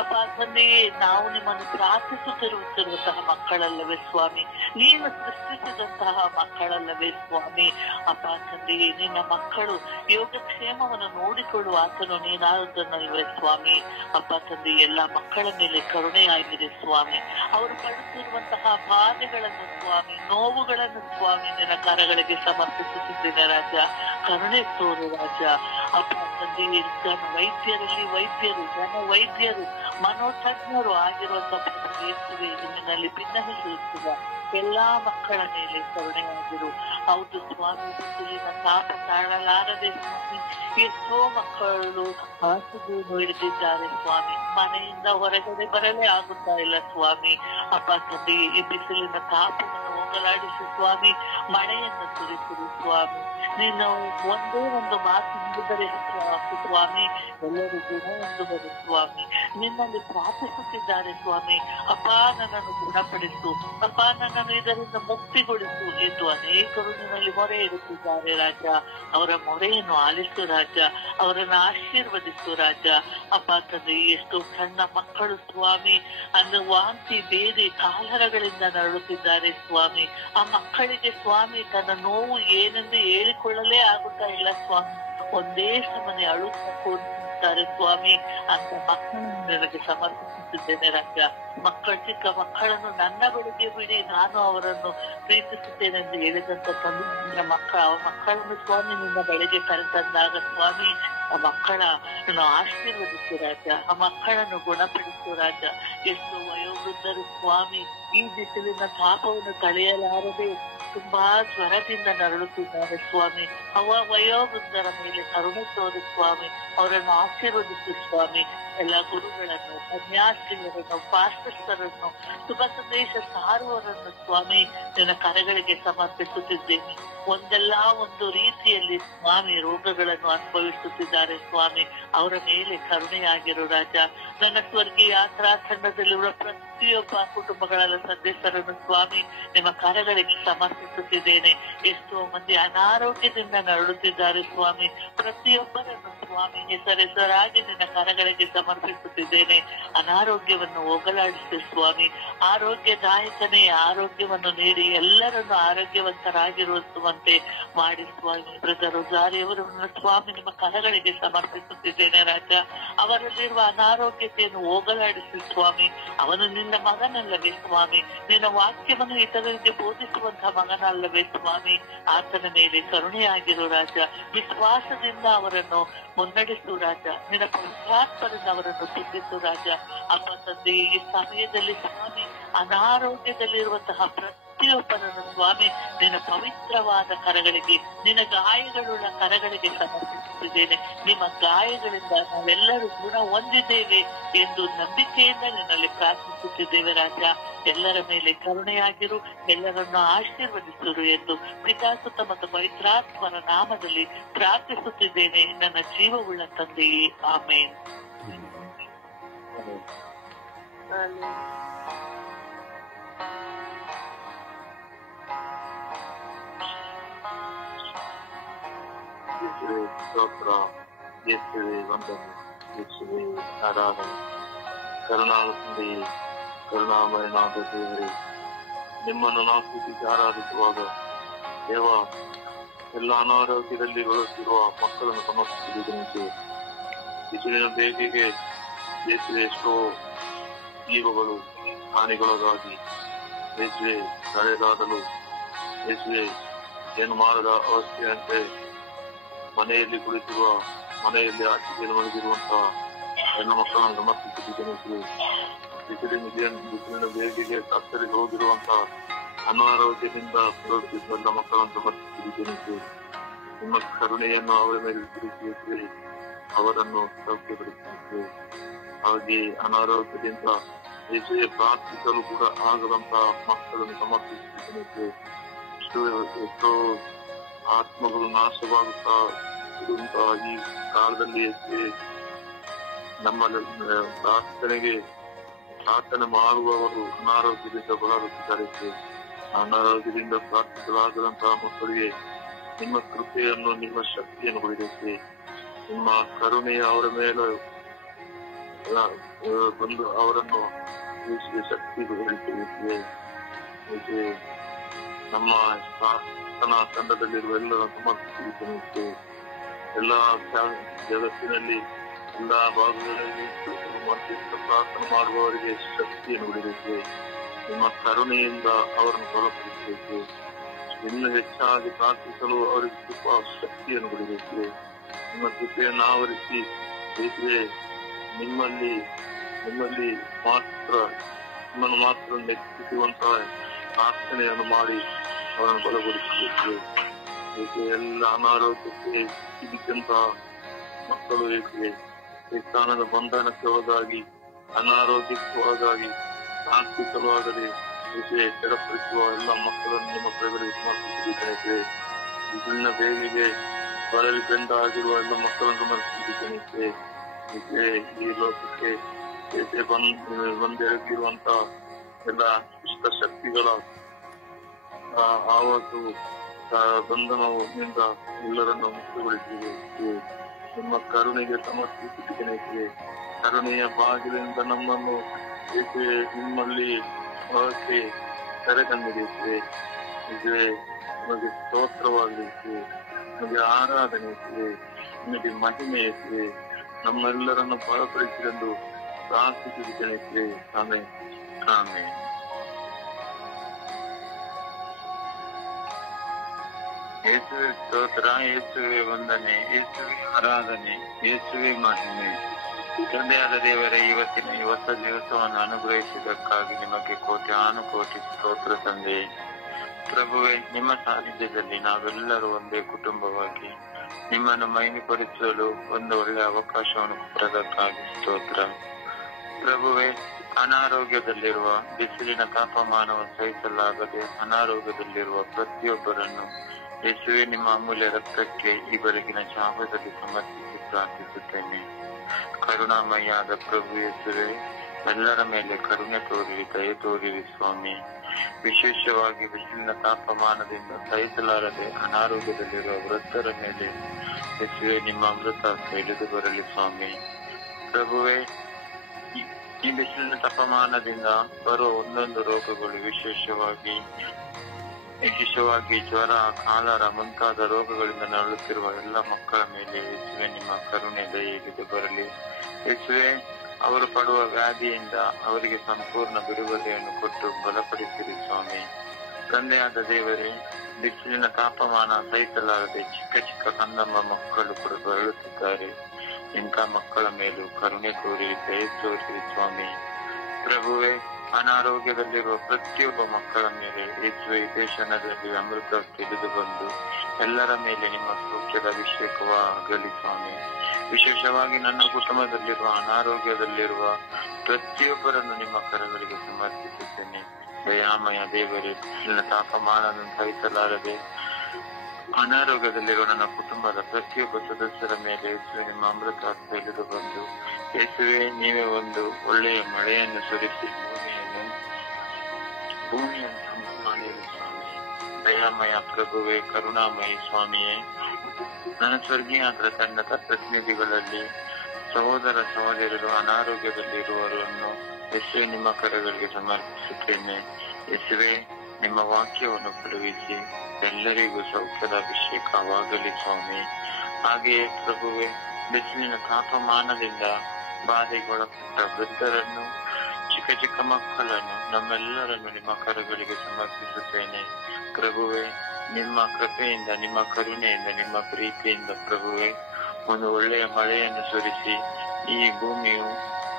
ಅಪ್ಪ ತಂದೆಯೇ, ನಾವು ನಿಮ್ಮನ್ನು ಪ್ರಾರ್ಥಿಸುತ್ತಿರುವಂತಹ ಮಕ್ಕಳಲ್ಲವೇ ಸ್ವಾಮಿ. ನೀನು ಸೃಷ್ಟಿಸಿದಂತಹ ಮಕ್ಕಳಲ್ಲವೇ ಸ್ವಾಮಿ. ಅಪ್ಪ ತಂದೆಯೇ, ನಿನ್ನ ಮಕ್ಕಳು ಯೋಗಕ್ಷೇಮವನ್ನು ನೋಡಿಕೊಳ್ಳುವ ಆತನು ನೀನಾದನಲ್ವೇ ಸ್ವಾಮಿ. ಅಪ್ಪ ತಂದೆ, ಎಲ್ಲ ಮಕ್ಕಳ ಮೇಲೆ ಕರುಣೆಯಾಗಿದೆ ಸ್ವಾಮಿ. ಅವರು ಪಡುತ್ತಿರುವಂತಹ ಬಾಧೆಗಳನ್ನು ಸ್ವಾಮಿ, ನೋವುಗಳನ್ನು ಸ್ವಾಮಿ ನಿನ್ನ ಕರಗಳಿಗೆ ಸಮರ್ಪಿಸುತ್ತಿದ್ದೇನೆ ರಾಜ. ಕರುಣೆ ತೋರು ರಾಜ. ಅಪ್ಪ ತಂದೆ, ಜನ ವೈದ್ಯರಲ್ಲಿ ವೈದ್ಯರು, ಜನ ವೈದ್ಯರು, ಮನೋತಜ್ಞರು ಆಗಿರುವಂತಹ ನಿನ್ನಲ್ಲಿ ಭಿನ್ನಹಿಸುವ ಎಲ್ಲಾ ಮಕ್ಕಳ ಮೇಲೆ ಕರುಣೆಯಾಗಿರು. ಹೌದು ಸ್ವಾಮಿ, ಬಿಸಿಲಿನ ತಾಪ ತಾಳಲಾರದೆ ಸ್ವಾಮಿ ಎಷ್ಟೋ ಮಕ್ಕಳು ಹಾಸಿಗೆಯನ್ನು ಹಿಡಿದಿದ್ದಾರೆ ಸ್ವಾಮಿ. ಮನೆಯಿಂದ ಹೊರಗಡೆ ಬರಲೇ ಆಗುತ್ತಾ ಇಲ್ಲ ಸ್ವಾಮಿ. ಅಪ್ಪ ತಂದೆ, ಈ ಬಿಸಿಲಿನ ತಾಪವನ್ನು ಹೋಗಲಾಡಿಸಿ ಸ್ವಾಮಿ, ಮಳೆಯನ್ನು ಸುರಿಸಿರು ಸ್ವಾಮಿ. ನೀನು ಒಂದೇ ಒಂದು ಮಾತು ನುಡಿದರೆ ಸ್ವಾಮಿ, ಎಲ್ಲರಿಗೂ ಒಂದು ಬರು ಸ್ವಾಮಿ. ನಿನ್ನಲ್ಲಿ ಪ್ರಾರ್ಥಿಸುತ್ತಿದ್ದಾರೆ ಸ್ವಾಮಿ. ಅಪ್ಪ, ನನ್ನನ್ನು ಗುಣಪಡಿಸು, ಅಪ್ಪ ನನ್ನನ್ನು ಇದರಿಂದ ಮುಕ್ತಿಗೊಳಿಸು ಎಂದು ಅನೇಕರು ನಿನ್ನಲ್ಲಿ ಮೊರೆ ಇಡುತ್ತಿದ್ದಾರೆ ರಾಜ. ಅವರ ಮೊರೆಯನ್ನು ಆಲಿಸು ರಾಜ, ಅವರನ್ನು ಆಶೀರ್ವದಿಸು ರಾಜ. ಅಪ್ಪ ತಂದೆ, ಎಷ್ಟೋ ಸಣ್ಣ ಮಕ್ಕಳು ಸ್ವಾಮಿ ಅಂದ್ರೆ ವಾಂತಿ ಬೇರೆ ಕಾಲರಗಳಿಂದ ನರಳುತ್ತಿದ್ದಾರೆ ಸ್ವಾಮಿ. ಆ ಮಕ್ಕಳಿಗೆ ಸ್ವಾಮಿ ತನ್ನ ನೋವು ಏನೆಂದು ಹೇಳಿಕೊಳ್ಳಲೇ ಆಗುತ್ತಾ ಇಲ್ಲ ಸ್ವಾಮಿ. ಒಂದೇ ಸಮನೆ ಅಳುತ್ತಾರೆ ಸ್ವಾಮಿ. ಅಂತ ಮಕ್ಕಳನ್ನು ನನಗೆ ಸಮರ್ಪಿಸುತ್ತಿದ್ದೇನೆ ರಾಜ. ಚಿಕ್ಕ ಮಕ್ಕಳನ್ನು ನನ್ನ ಬಳಿಗೆ ಬಿಡಿ, ನಾನು ಅವರನ್ನು ಪ್ರೀತಿಸುತ್ತೇನೆ ಎಂದು ಹೇಳಿದಂತ ತಂದೆ ಮಕ್ಕಳನ್ನು ಸ್ವಾಮಿ ನಿನ್ನ ಬಳಿಗೆ ಕರೆತಂದಾಗ ಸ್ವಾಮಿ, ಆ ಮಕ್ಕಳನ್ನು ಆಶೀರ್ವದಿಸು ರಾಜ. ಆ ಮಕ್ಕಳನ್ನು ಗುಣಪಡಿಸು ರಾಜ. ಎಷ್ಟು ವಯೋವೃದ್ಧರು ಸ್ವಾಮಿ ಈ ಬಿಸಿಲಿನ ತಾಪವನ್ನು ತಡೆಯಲಾರದೆ ತುಂಬಾ ಜ್ವರದಿಂದ ನರಳುತ್ತಿದ್ದಾರೆ ಸ್ವಾಮಿ. ವಯೋವೃದ್ಧರ ಮೇಲೆ ಕರುಣೆ ತೋರು ಸ್ವಾಮಿ, ಅವರನ್ನು ಆಶೀರ್ವದಿಸು ಸ್ವಾಮಿ. ಎಲ್ಲ ಗುರುಗಳನ್ನು, ಸನ್ಯಾಸಿಗಳನ್ನು, ಪಾಸ್ಟರ್ಸರನ್ನು, ಶುಭ ಸಂದೇಶ ಸಾರುವವರನ್ನು ಸ್ವಾಮಿ ನಿನ್ನ ಕರಗಳಿಗೆ ಸಮರ್ಪಿಸುತ್ತಿದ್ದೇನೆ. ಒಂದಲ್ಲ ಒಂದು ರೀತಿಯಲ್ಲಿ ಸ್ವಾಮಿ ರೋಗಗಳನ್ನು ಅನುಭವಿಸುತ್ತಿದ್ದಾರೆ ಸ್ವಾಮಿ. ಅವರ ಮೇಲೆ ಕರುಣೆಯಾಗಿರು ರಾಜ. ನನ್ನ ಸ್ವರ್ಗೀಯ ಯಾತ್ರಾ ತಂಡದಲ್ಲಿರುವ ಪ್ರತಿಯೊಬ್ಬ ಕುಟುಂಬಗಳ ಸದಸ್ಯರನ್ನು ಸ್ವಾಮಿ ನಿಮ್ಮ ಕರಗಳಿಗೆ ಸಮರ್ಪಿಸುತ್ತೇನೆ ಪ್ರಾರ್ಥಿಸುತ್ತಿದ್ದೇನೆ. ಎಷ್ಟೋ ಮಂದಿ ಅನಾರೋಗ್ಯದಿಂದ ನರಳುತ್ತಿದ್ದಾರೆ ಸ್ವಾಮಿ. ಪ್ರತಿಯೊಬ್ಬರನ್ನು ಸ್ವಾಮಿ ಹೆಸರಾಗಿ ನಿನ್ನ ಕರಗಳಿಗೆ ಸಮರ್ಪಿಸುತ್ತಿದ್ದೇನೆ. ಅನಾರೋಗ್ಯವನ್ನು ಹೋಗಲಾಡಿಸಿ ಸ್ವಾಮಿ. ಆರೋಗ್ಯದಾಯಕನೇ ಆರೋಗ್ಯವನ್ನು ನೀಡಿ ಎಲ್ಲರನ್ನು ಆರೋಗ್ಯವಂತರಾಗಿರುವಂತೆ ಮಾಡಿ ಸ್ವಾಮಿ. ಬ್ರದರ್ ರೋಜಾರಿಯವರನ್ನು ಸ್ವಾಮಿ ನಿಮ್ಮ ಕರಗಳಿಗೆ ಸಮರ್ಪಿಸುತ್ತಿದ್ದೇನೆ ರಾಜ. ಅವರಲ್ಲಿರುವ ಅನಾರೋಗ್ಯತೆಯನ್ನು ಹೋಗಲಾಡಿಸಿ ಸ್ವಾಮಿ. ಅವನು ನಿನ್ನ ಮಗನಲ್ಲವೇ ಸ್ವಾಮಿ? ನಿನ್ನ ವಾಕ್ಯವನ್ನು ಇತರರಿಗೆ ಬೋಧಿಸುವಂತಹ ಮಗನಲ್ಲವೇ ಸ್ವಾಮಿ? ಆತನ ಮೇಲೆ ಕರುಣೆಯಾಗಿರು ರಾಜ. ವಿಶ್ವಾಸದಿಂದ ಅವರನ್ನು ಮುನ್ನಡೆಸು ರಾಜ. ನಿನ್ನ ಪವಿತ್ರಾತ್ಮರಿಂದ ಅವರನ್ನು ತುಂಬಿಸು ರಾಜ. ಅಪ್ಪ ತಂದೆ, ಈ ಸಮಯದಲ್ಲಿ ಸ್ವಾಮಿ ಅನಾರೋಗ್ಯದಲ್ಲಿರುವಂತಹ ಪ್ರತಿಯೊಬ್ಬರನ್ನು ಸ್ವಾಮಿ ನಿನ್ನ ಪವಿತ್ರವಾದ ಕರಗಳಿಗೆ, ನಿನ್ನ ಗಾಯಗಳುಳ್ಳ ಕರಗಳಿಗೆ ಸಮರ್ಪಿಸುತ್ತಿದ್ದೇನೆ. ನಿಮ್ಮ ಗಾಯಗಳಿಂದ ನಾವೆಲ್ಲರೂ ಗುಣ ಹೊಂದಿದ್ದೇವೆ ಎಂದು ನಂಬಿಕೆಯಿಂದ ನಿನ್ನಲ್ಲಿ ಪ್ರಾರ್ಥಿಸುತ್ತಿದ್ದೇವೆ ರಾಜ. ಎಲ್ಲರ ಮೇಲೆ ಕರುಣೆಯಾಗಿರು, ಎಲ್ಲರನ್ನು ಆಶೀರ್ವದಿಸಿರು ಎಂದು ಪಿತಾಸುತ ಮತ್ತು ಪವಿತ್ರಾತ್ಮನ ನಾಮದಲ್ಲಿ ಪ್ರಾರ್ಥಿಸುತ್ತಿದ್ದೇನೆ ನನ್ನ ಜೀವವುಳ್ಳ ತಂದೆಯೇ, ಆಮೇನ್. ಯೇಸುವೇ ಸ್ತೋತ್ರ, ಯೇಸುವೇ ವಂದನೆ, ಯೇಸುವೇ ಆರಾಧನೆ. ಕರುಣಾಮಯ ಕರುಣಾಮಯನಾದ ದೇವರೇ, ನಿಮ್ಮನ್ನು ನಾವು ಸ್ತುತಿಸಿ ಆರಾಧಿಸುವಾಗ ದೇವ ಎಲ್ಲ ಅನಾರೋಗ್ಯದಲ್ಲಿ ಬಳಸಿರುವ ಮಕ್ಕಳನ್ನು ಸಮರ್ಪಿಸಿದಂತೆ ಬಿಸಿಲಿನ ಬೇಗೆಗೆ ಯೇಸುವೆ ಎಷ್ಟೋ ಜೀವಗಳು ಹಾನಿಗೊಳಗಾಗಿ ಯೇಸುವೆ ನಡೆದಾಡಲು ಯೇಸುವೆ ಏನು ಮಾಡದ ಅವಸ್ಥೆಯಂತೆ ಮನೆಯಲ್ಲಿ ಕುಳಿತಿರುವ, ಮನೆಯಲ್ಲಿ ಆಚೆಗೆ ಮಲಗಿರುವಂತಹ ಎಲ್ಲ ಮಕ್ಕಳನ್ನು ಸಮರ್ಪಿಸಿದ್ದೇನೆ. ಬಿಸಿಲಿನ ಬೇಗೆಗೆ ಕತ್ತರಿಗೆ ಹೋಗಿರುವಂತಹ ಅನಾರೋಗ್ಯದಿಂದ ಎಲ್ಲ ಮಕ್ಕಳನ್ನು ಸಮರ್ಪಿಸಿದ್ದೇನೆ. ನಿಮ್ಮ ಕರುಣೆಯನ್ನು ಅವರ ಮೇಲೆ ತಿರುಗಿಸಿ ಅವರನ್ನು ಸೌಖ್ಯಪಡಿಸುತ್ತೇವೆ. ಹಾಗೆ ಅನಾರೋಗ್ಯದಿಂದ ಯೇಸುವೆ ಪ್ರಾರ್ಥಿಸಲು ಕೂಡ ಆಗದಂತಹ ಮಕ್ಕಳನ್ನು ಸಮರ್ಪಿಸಿದ್ದೇನೆ. ಎಷ್ಟೋ ಆತ್ಮಗಳು ನಾಶವಾಗುತ್ತಾ ಇರುವಂತಹ ಈ ಕಾಲದಲ್ಲಿ ನಮ್ಮ ಪ್ರಾರ್ಥನೆ ಮಾಡುವವರು ಅನಾರೋಗ್ಯದಿಂದ ಬಳಲುತ್ತಿದ್ದಾರೆ. ಅನಾರೋಗ್ಯದಿಂದ ಪ್ರಾರ್ಥಿಸಲಾಗದಂತಹ ಮಕ್ಕಳಿಗೆ ನಿಮ್ಮ ಕೃಪೆಯನ್ನು, ನಿಮ್ಮ ಶಕ್ತಿಯನ್ನು ಕೊಡಿಸಿ, ನಿಮ್ಮ ಕರುಣೆಯ ಅವರ ಮೇಲೆ ಬಂದು ಅವರನ್ನು ಶಕ್ತಿ ಕೊಡಿಸುತ್ತದೆ. ನಮ್ಮ ಪ್ರಾರ್ಥನಾ ತಂಡದಲ್ಲಿರುವ ಎಲ್ಲರ ಸಮರ್ಪಿಸುತ್ತೆ. ಎಲ್ಲ ಜಗತ್ತಿನಲ್ಲಿ ಎಲ್ಲ ಭಾಗಗಳಲ್ಲಿ ಪ್ರಾರ್ಥನೆ ಮಾಡುವವರಿಗೆ ಶಕ್ತಿಯನ್ನು ಕೊಡಬೇಕು. ನಿಮ್ಮ ಕರುಣೆಯಿಂದ ಅವರನ್ನು ಬಲಪಡಿಸಬೇಕು. ಇನ್ನು ಹೆಚ್ಚಾಗಿ ಪ್ರಾರ್ಥಿಸಲು ಅವರಿಗೆ ತುಂಬಾ ಶಕ್ತಿಯನ್ನು ಕೊಡಬೇಕು. ನಿಮ್ಮ ಕೃಪೆಯನ್ನು ಆವರಿಸಿ ನಿಮ್ಮಲ್ಲಿ ಮಾತ್ರ ನಿಮ್ಮನ್ನು ಮಾತ್ರ ನೆಚ್ಚಿಸುವಂತಹ ಪ್ರಾರ್ಥನೆಯನ್ನು ಮಾಡಿ ಅವರನ್ನು ಬಲಪಡಿಸಬೇಕು. ಎಲ್ಲ ಅನಾರೋಗ್ಯಕ್ಕೆ ಸಿಕ್ಕಿದಂತಹ ಮಕ್ಕಳು ಸ್ಥಾನದ ಬಂಧನಕ್ಕೆ ಒಳಗಾಗಿ, ಅನಾರೋಗ್ಯಕ್ಕೆ ಒಳಗಾಗಿ ಪ್ರಾರ್ಥಿಸಲುವಾಗದೆ ಸ್ಥಿರಪಡಿಸುವ ಎಲ್ಲ ಮಕ್ಕಳನ್ನು ನಿಮ್ಮ ಕೈಗಳಿಗೆ ಸಮರ್ಪಿಸಿದ್ದೇನೆ. ವಿಭಿನ್ನ ಬೇಗೆಗೆ ಬಳಲಿ ಬೆಂದಾಗಿರುವ ಎಲ್ಲ ಮಕ್ಕಳನ್ನು ಸಮರ್ಪಿಸಿದ್ದೇನೆ. ಈ ಲೋಕಕ್ಕೆ ಬಂದೆರಗಿರುವಂತಹ ಎಲ್ಲ ದುಷ್ಟ ಶಕ್ತಿಗಳ ಆವತ್ತು ಬಂಧನದಿಂದ ಎಲ್ಲರನ್ನು ಮುಕ್ತಗೊಳಿಸಿದೆ. ನಿಮ್ಮ ಕರುಣೆಗೆ ಸಮರ್ಪಿಸಿದ್ದೇನೆ. ಕರುಣೆಯ ಬಾಗಿಲಿಂದ ನಮ್ಮನ್ನು ನಿಮ್ಮಲ್ಲಿ ಹೊರಕ್ಕೆ ಕರೆತಂದಿದೆ. ನಿಮಗೆ ಸ್ತೋತ್ರವಾಗಲಿದೆ, ನಿಮಗೆ ಆರಾಧನೆ ಇದೆ, ನಿಮಗೆ ಮಹಿಮೆ ಇದೆ. ನಮ್ಮೆಲ್ಲರನ್ನು ಬಲಪಡಿಸಿಕೊಂಡು ಪ್ರಾರ್ಥಿಸಿದ್ದೇನೆ. ಆಮೇಲೆ ಆಮೇಲೆ. ಯೇಸುವೆ ಸ್ತೋತ್ರ, ಯೇಸುವೆ ವಂದನೆ, ಯೇಸುವೆ ಆರಾಧನೆ, ಯೇಸುವೆ ಮಹಿಮೆ. ತಂದೆಯಾದ ದೇವರೇ, ಇವತ್ತಿನ ಈ ಹೊಸ ದಿವಸವನ್ನು ಅನುಗ್ರಹಿಸಿದ್ದಕ್ಕಾಗಿ ನಿಮಗೆ ಕೋಟಿ ಸ್ತೋತ್ರ ತಂದೆ. ಪ್ರಭುವೇ, ನಿಮ್ಮ ಸಾನ್ನಿಧ್ಯದಲ್ಲಿ ನಾವೆಲ್ಲರೂ ಒಂದೇ ಕುಟುಂಬವಾಗಿ ನಿಮ್ಮನ್ನು ಮಹಿಮೆಪಡಿಸಲು ಒಂದು ಒಳ್ಳೆಯ ಅವಕಾಶವನ್ನು ಕೊಟ್ಟದಕ್ಕಾಗಿ ಸ್ತೋತ್ರ. ಪ್ರಭುವೇ, ಅನಾರೋಗ್ಯದಲ್ಲಿರುವ, ಬಿಸಿಲಿನ ತಾಪಮಾನವನ್ನು ಸಹಿಸಲಾಗದೆ ಅನಾರೋಗ್ಯದಲ್ಲಿರುವ ಪ್ರತಿಯೊಬ್ಬರನ್ನು ಯೇಸುವೆ ನಿಮ್ಮ ಅಮೂಲ್ಯ ರಕ್ತಕ್ಕೆ ಈ ಬೆಳಗಿನ ಜಾಗದಲ್ಲಿ ಸಮರ್ಪಿಸಿ ಪ್ರಾರ್ಥಿಸುತ್ತೇನೆ. ಕರುಣಾಮಯ್ಯಾದ ಪ್ರಭು ಯೇಸುವೆ, ಎಲ್ಲರ ಮೇಲೆ ಕರುಣೆ ತೋರಿರಿ, ದಯೆ ತೋರಿರಿ ಸ್ವಾಮಿ. ವಿಶೇಷವಾಗಿ ಬಿಸಿಲಿನ ತಾಪಮಾನದಿಂದ ಸಹಿಸಲಾರದೆ ಅನಾರೋಗ್ಯದಲ್ಲಿರುವ ವೃದ್ಧರ ಮೇಲೆ ಯೇಸುವೆ ನಿಮ್ಮ ಅಮೃತ ಇಳಿದು ಬರಲಿ ಸ್ವಾಮಿ. ಪ್ರಭುವೇ, ಈ ಬಿಸಿಲಿನ ತಾಪಮಾನದಿಂದ ಬರುವ ಒಂದೊಂದು ರೋಗಗಳು ವಿಶೇಷವಾಗಿ ಜ್ವರ, ಕಾಲರ ಮುಂತಾದ ರೋಗಗಳಿಂದ ನರಳುತ್ತಿರುವ ಎಲ್ಲ ಮಕ್ಕಳ ಮೇಲೆ ಯೇಸುವೆ ನಿಮ್ಮ ಕರುಣೆ ದಯೆ ಇಳಿದು ಬರಲಿ. ಯೇಸುವೆ, ಅವರು ಪಡುವ ವ್ಯಾಧಿಯಿಂದ ಅವರಿಗೆ ಸಂಪೂರ್ಣ ಬಿಡುಗಡೆಯನ್ನು ಕೊಟ್ಟು ಬಲಪಡಿಸಿರಿ ಸ್ವಾಮಿ. ತಂದೆಯಾದ ದೇವರೇ, ಬಿಸಿಲಿನ ತಾಪಮಾನ ಸಹಿಸಲಾಗದೆ ಚಿಕ್ಕ ಚಿಕ್ಕ ಕಂದಮ್ಮ ಮಕ್ಕಳು ಕೂಡ ಬರಳುತ್ತಿದ್ದಾರೆ. ಇಂಥ ಮಕ್ಕಳ ಮೇಲೂ ಕರುಣೆ ತೋರಿ ದಯೆ ತೋರಿರಿ ಸ್ವಾಮಿ. ಪ್ರಭುವೇ, ಅನಾರೋಗ್ಯದಲ್ಲಿರುವ ಪ್ರತಿಯೊಬ್ಬ ಮಕ್ಕಳ ಮೇಲೆ ಯೇಸುವೆ ಇದೇ ಕ್ಷಣದಲ್ಲಿ ಅಮೃತ ತಿಳಿದು ಬಂದು ಎಲ್ಲರ ಮೇಲೆ ನಿಮ್ಮ ಸೌಖ್ಯದ ಅಭಿಷೇಕವಾಗಲಿ ಸ್ವಾಮಿ. ವಿಶೇಷವಾಗಿ ನನ್ನ ಕುಟುಂಬದಲ್ಲಿರುವ ಅನಾರೋಗ್ಯದಲ್ಲಿರುವ ಪ್ರತಿಯೊಬ್ಬರನ್ನು ನಿಮ್ಮ ಕರಗಳಿಗೆ ಸಮರ್ಪಿಸುತ್ತೇನೆ. ದಯಾಮಯ ದೇವರೇ, ಬಿಸಿಲಿನ ತಾಪಮಾನವನ್ನು ಸಹಿಸಲಾರದೆ ಅನಾರೋಗ್ಯದಲ್ಲಿರುವ ನನ್ನ ಕುಟುಂಬದ ಪ್ರತಿಯೊಬ್ಬ ಸದಸ್ಯರ ಮೇಲೆ ಯೇಸುವೆ ನಿಮ್ಮ ಅಮೃತ ಇಳಿದು ಬಂದು ಯೇಸುವೆ ನೀವೇ ಒಂದು ಒಳ್ಳೆಯ ಮಳೆಯನ್ನು ಸುರಿಸಿ ಭೂಮಿಯನ್ನು ತಂಪು ಮಾಡಿರಿ ಸ್ವಾಮಿ. ದಯಾಮಯ ಪ್ರಭುವೇ, ಕರುಣಾಮಯಿ ಸ್ವಾಮಿಯೇ, ನನ್ನ ಸ್ವರ್ಗೀಯ ತಂಡದ ಪ್ರತಿನಿಧಿಗಳಲ್ಲಿ ಸಹೋದರ ಸಹೋದರರು ಅನಾರೋಗ್ಯದಲ್ಲಿರುವವರನ್ನು ಯೇಸುವೆ ನಿಮ್ಮ ಕರಗಳಿಗೆ ಸಮರ್ಪಿಸುತ್ತೇನೆ. ಯೇಸುವೆ, ನಿಮ್ಮ ವಾಕ್ಯವನ್ನು ಕಳುಹಿಸಿ ಎಲ್ಲರಿಗೂ ಸೌಖ್ಯದ ಅಭಿಷೇಕವಾಗಲಿ ಸ್ವಾಮಿ. ಹಾಗೆಯೇ ಪ್ರಭುವೇ, ಬಿಸಿಲಿನ ತಾಪಮಾನದಿಂದ ಬಾಧೆಗೊಳಪಟ್ಟ ವೃದ್ಧರನ್ನು, ಚಿಕ್ಕ ಚಿಕ್ಕ ಮಕ್ಕಳನ್ನು, ನಮ್ಮೆಲ್ಲರನ್ನು ನಿಮ್ಮ ಕರಗಳಿಗೆ ಸಮರ್ಪಿಸುತ್ತೇನೆ. ಪ್ರಭುವೇ, ನಿಮ್ಮ ಕೃಪೆಯಿಂದ, ನಿಮ್ಮ ಕರುಣೆಯಿಂದ, ನಿಮ್ಮ ಪ್ರೀತಿಯಿಂದ ಪ್ರಭುವೇ ಒಂದು ಒಳ್ಳೆಯ ಮಳೆಯನ್ನು ಸುರಿಸಿ ಈ ಭೂಮಿಯು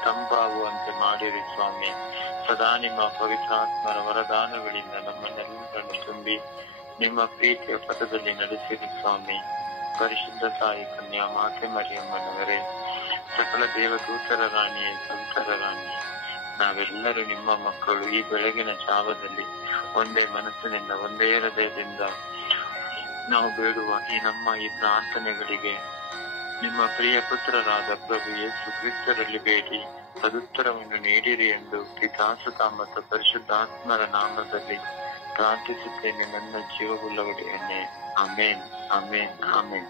ತಂಪಾಗುವಂತೆ ಮಾಡಿರಿ ಸ್ವಾಮಿ. ಸದಾ ನಿಮ್ಮ ಪವಿತ್ರಾತ್ಮರ ವರದಾನಗಳಿಂದ ನಮ್ಮನ್ನೆಲ್ಲರನ್ನು ತುಂಬಿ ನಿಮ್ಮ ಪ್ರೀತಿಯ ಪಥದಲ್ಲಿ ನಡೆಸಿರಿ ಸ್ವಾಮಿ. ಪರಿಶುದ್ಧ ತಾಯಿ ಕನ್ಯಾ ಮಾತೆ ಮರಿಯಮ್ಮನವರೇ, ಸಕಲ ದೇವದೂತರ ರಾಣಿಯೇ, ಸಂತರ ರಾಣಿಯೇ, ನಾವೆಲ್ಲರೂ ನಿಮ್ಮ ಮಕ್ಕಳು ಈ ಬೆಳಗಿನ ಜಾವದಲ್ಲಿ ಒಂದೇ ಮನಸ್ಸಿನಿಂದ ಒಂದೇ ಹೃದಯದಿಂದ ನಾವು ಬೇಡುವ ನಮ್ಮ ಈ ಪ್ರಾರ್ಥನೆಗಳಿಗೆ ನಿಮ್ಮ ಪ್ರಿಯ ಪುತ್ರರಾದ ಪ್ರಭು ಯೇಸು ಕ್ರಿಸ್ತರಲ್ಲಿ ಬೇಡಿ ಸದುತ್ತರವನ್ನು ನೀಡಿರಿ ಎಂದು ಪಿತಾಸುತ ಮತ್ತು ಪರಿಶುದ್ಧಾತ್ಮರ ನಾಮದಲ್ಲಿ ಪ್ರಾರ್ಥಿಸುತ್ತೇನೆ ನನ್ನ ಜೀವವುಳ್ಳವಡೆಯನ್ನೇ. ಆಮೇನ್, ಆಮೇನ್, ಆಮೇನ್.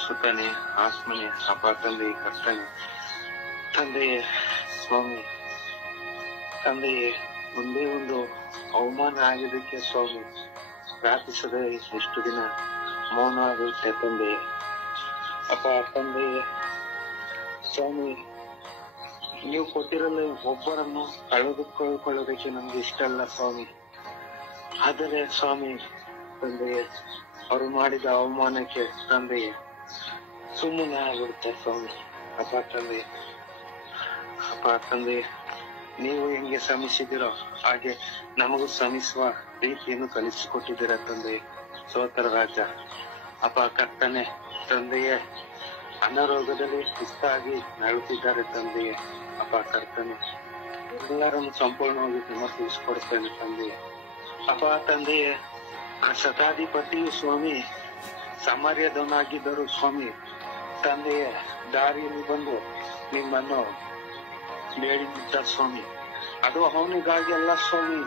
ಸುತನೆ ಆತ್ಮನೆ ಅಪ್ಪ ತಂದೆ ಕರ್ತನೆ ತಂದೆಯೇ ಸ್ವಾಮಿ, ತಂದೆಯೇ ಒಂದೇ ಒಂದು ಅವಮಾನ ಆಗಿದ್ದಕ್ಕೆ ಸ್ವಾಮಿ ಪ್ರಾರ್ಥಿಸದೆ ಎಷ್ಟು ದಿನ ಮೌನ ಆಗುತ್ತೆ ತಂದೆಯೇ. ಅಪ್ಪ ತಂದೆಯೇ ಸ್ವಾಮಿ, ನೀವು ಕೊಟ್ಟಿರಲು ಒಬ್ಬರನ್ನು ಕಳೆದುಕೊಳ್ಳೋದಕ್ಕೆ ನಮ್ಗೆ ಇಷ್ಟ ಅಲ್ಲ ಸ್ವಾಮಿ. ಆದರೆ ಸ್ವಾಮಿ ತಂದೆಯೇ, ಅವರು ಮಾಡಿದ ಅವಮಾನಕ್ಕೆ ತಂದೆಯೇ ಸುಮ್ಮನೆ ಆಗ್ಬಿಡುತ್ತೆ ಸ್ವಾಮಿ. ಅಪ್ಪ ತಂದೆಯೇ, ನೀವು ಹೆಂಗೆ ಶ್ರಮಿಸಿದಿರೋ ಹಾಗೆ ನಮಗೂ ಶ್ರಮಿಸುವ ರೀತಿಯನ್ನು ಕಲಿಸಿಕೊಟ್ಟಿದ್ದೀರ ತಂದೆಯೇ. ಸೋತರ ರಾಜ ಅಪ್ಪ ಕರ್ತನೆ ತಂದೆಯೇ, ಅನಾರೋಗ್ಯದಲ್ಲಿ ಸುಸ್ತಾಗಿ ನರಳುತ್ತಿದ್ದಾರೆ ತಂದೆಯೇ. ಅಪ್ಪ ಕರ್ತನೆ, ಎಲ್ಲರನ್ನು ಸಂಪೂರ್ಣವಾಗಿ ಸಮರ್ಪಿಸಿಕೊಡ್ತೇನೆ ತಂದೆಯೇ. ಅಪ್ಪ ತಂದೆಯೇ, ಆ ಶತಾಧಿಪತಿಯು ಸ್ವಾಮಿ ಸಮಾರ್ಯದವನಾಗಿದ್ದರು ಸ್ವಾಮಿ ತಂದೆಯ ದಾರಿಯಲ್ಲಿ ಬಂದು ನಿಮ್ಮನ್ನು ಬೇಡಿ ನಿಂತ ಸ್ವಾಮಿ. ಅದು ಅವನಿಗಾಗಿ ಅಲ್ಲ ಸ್ವಾಮಿ,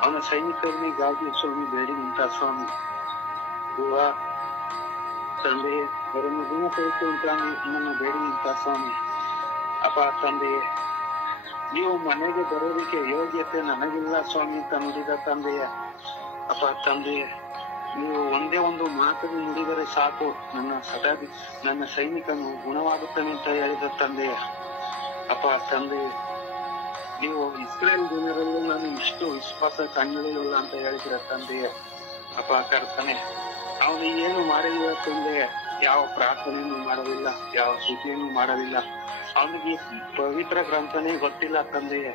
ಅವನ ಸೈನಿಕರಿಗಾಗಿ ಸ್ವಾಮಿ ಬೇಡಿ ನಿಂತ ಸ್ವಾಮಿ. ತಂದೆಯೇ, ಅವರನ್ನು ಗುಣಪಡಿಸುವಂತ ನಿಮ್ಮನ್ನು ಬೇಡಿ ನಿಂತ ಸ್ವಾಮಿ. ಅಪ್ಪ ತಂದೆಯೇ, ನೀವು ಮನೆಗೆ ಬರೋದಕ್ಕೆ ಯೋಗ್ಯತೆ ನನಗಿಲ್ಲ ಸ್ವಾಮಿ ಅಂತ ನುಡಿದ ತಂದೆಯ. ಅಪ್ಪ ತಂದೆಯೇ, ನೀವು ಒಂದೇ ಒಂದು ಮಾತನ್ನು ನುಡಿದರೆ ಸಾಕು, ನನ್ನ ಸೈನಿಕನು ಗುಣವಾಗುತ್ತಾನೆ ಅಂತ ಹೇಳಿದ ತಂದೆಯ. ಅಪ್ಪ ತಂದೆಯೇ, ನೀವು ಇಸ್ರೇಲ್ ಜನರಲ್ಲೂ ನಾನು ಇಷ್ಟು ವಿಶ್ವಾಸ ಕಂಡಿಲ್ಲ ಅಂತ ಹೇಳಿದ್ರ ತಂದೆಯ. ಅಪ್ಪ ಕರ್ತನೆ, ಅವನು ಏನು ಮಾಡಲಿಲ್ಲ ತಂದೆಯ, ಯಾವ ಪ್ರಾರ್ಥನೆಯನ್ನು ಮಾಡಲಿಲ್ಲ, ಯಾವ ಸ್ತುತಿಯನ್ನು ಮಾಡಲಿಲ್ಲ, ಅವನಿಗೆ ಪವಿತ್ರ ಗ್ರಂಥನೇ ಗೊತ್ತಿಲ್ಲ ತಂದೆಯ.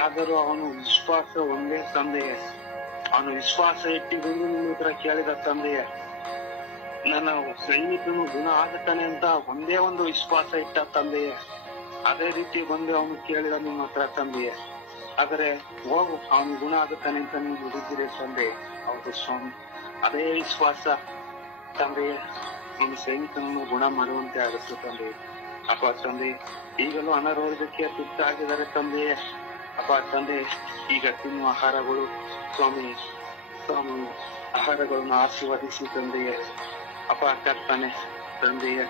ಆದರೂ ಅವನು ವಿಶ್ವಾಸ ಒಂದೇ ತಂದೆಯ. ಅವನು ವಿಶ್ವಾಸ ಇಟ್ಟಿಕೊಂಡು ನಿಮ್ಮ ಹತ್ರ ಕೇಳಿದ ತಂದೆಯ. ನನ್ನ ಸೈನಿಕನು ಗುಣ ಆಗುತ್ತಾನೆ ಅಂತ ಒಂದೇ ಒಂದು ವಿಶ್ವಾಸ ಇಟ್ಟ ತಂದೆಯೇ. ಅದೇ ರೀತಿ ಬಂದು ಅವನು ಕೇಳಿದ ನಿಮ್ಮ ಹತ್ರ ತಂದೆಯೇ. ಆದರೆ ಹೋಗು, ಅವನು ಗುಣ ಆಗುತ್ತಾನೆ ಅಂತ ನೀವು ನುಡಿದಿರಿ ತಂದೆ. ಹೌದು ಸ್ವಾಮಿ, ಅದೇ ವಿಶ್ವಾಸ ತಂದೆಯೇ ನಿಮ್ಮ ಸೈನಿಕನನ್ನು ಗುಣ ಮಾಡುವಂತೆ ಆಗುತ್ತೆ ತಂದೆ. ಅಪ್ಪ ತಂದೆ, ಈಗಲೂ ಅನಾರೋಗ್ಯಕ್ಕೆ ತುತ್ತಾಗಿದ್ದಾರೆ ತಂದೆಯೇ. ಅಪ್ಪ ತಂದೆ, ಈಗ ತಿನ್ನುವ ಆಹಾರಗಳು ಸ್ವಾಮಿ ಸ್ವಾಮಿ ಆಹಾರಗಳನ್ನು ಆಶೀರ್ವದಿಸಿ ತಂದೆಯೇ. ಅಪ್ಪ ಕರ್ತಾನೆ ತಂದೆಯೇ.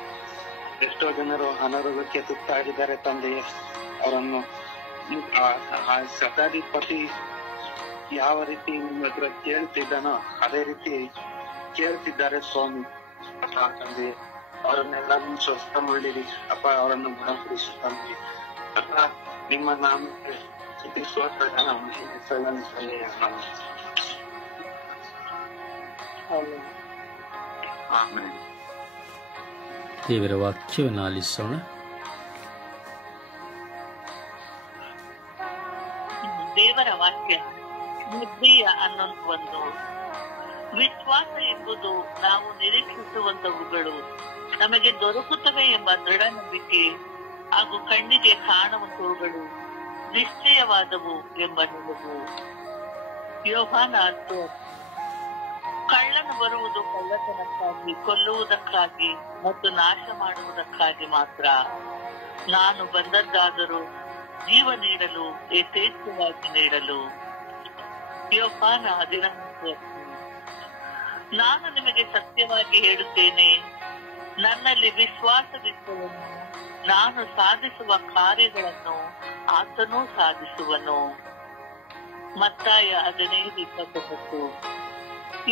ಎಷ್ಟೋ ಜನರು ಅನಾರೋಗ್ಯಕ್ಕೆ ತುತ್ತಾಗಿದ್ದಾರೆ ತಂದೆಯೇ. ಅವರನ್ನು ಶತಾಧಿಪತಿ ಯಾವ ರೀತಿ ನಿಮ್ಮ ಹತ್ರ ಕೇಳ್ತಿದ್ದಾನೋ ಅದೇ ರೀತಿ ಕೇಳ್ತಿದ್ದಾರೆ ಸ್ವಾಮಿ. ಅಪ್ಪ ತಂದೆ, ಅವರನ್ನೆಲ್ಲರೂ ಸ್ವಸ್ಥ ಮಾಡಿರಿ ಅಪ್ಪ, ಅವರನ್ನು ಗುಣಪಡಿಸು ತಂದೆ. ಅಪ್ಪ ನಿಮ್ಮ ನಾಮಕ್ಕೆ ಸ್ತೋತ್ರ ಸಲ್ಲಿಸಲಿ. ಆಮೆನ್. ದೇವರ ವಾಕ್ಯವನ್ನು ಆಲಿಸೋಣ. ದೇವರ ವಾಕ್ಯ ಪ್ರಿಯ 11. ವಿಶ್ವಾಸ ಎಂಬುದು ನಾವು ನಿರೀಕ್ಷಿಸುವಂತವುಗಳು ನಮಗೆ ದೊರಕುತ್ತವೆ ಎಂಬ ದೃಢ ನಂಬಿಕೆ ಹಾಗೂ ಕಣ್ಣಿಗೆ ಕಾಣುವಂತವುಗಳು ನಿಶ್ಚಯವಾದವು ಎಂಬ ನಿಲುವು. ಯೋಹಾನ 10. ಕಳ್ಳನು ಬರುವುದು ಕಳ್ಳತನಕ್ಕಾಗಿ, ಕೊಲ್ಲುವುದಕ್ಕಾಗಿ ಮತ್ತು ನಾಶ ಮಾಡುವುದಕ್ಕಾಗಿ ಮಾತ್ರ. ನಾನು ಬಂದದ್ದಾದರೂ ಜೀವ ನೀಡಲು, ಯಥೇಚ್ಛವಾಗಿ ನೀಡಲು. ಯೋಹಾನ 11. ನಾನು ನಿಮಗೆ ಸತ್ಯವಾಗಿ ಹೇಳುತ್ತೇನೆ, ನನ್ನಲ್ಲಿ ವಿಶ್ವಾಸವಿಟ್ಟವನು ನಾನು ಸಾಧಿಸುವ ಕಾರ್ಯಗಳನ್ನು ಆತನೂ ಸಾಧಿಸುವನು. ಮತ್ತಾಯ 15:29.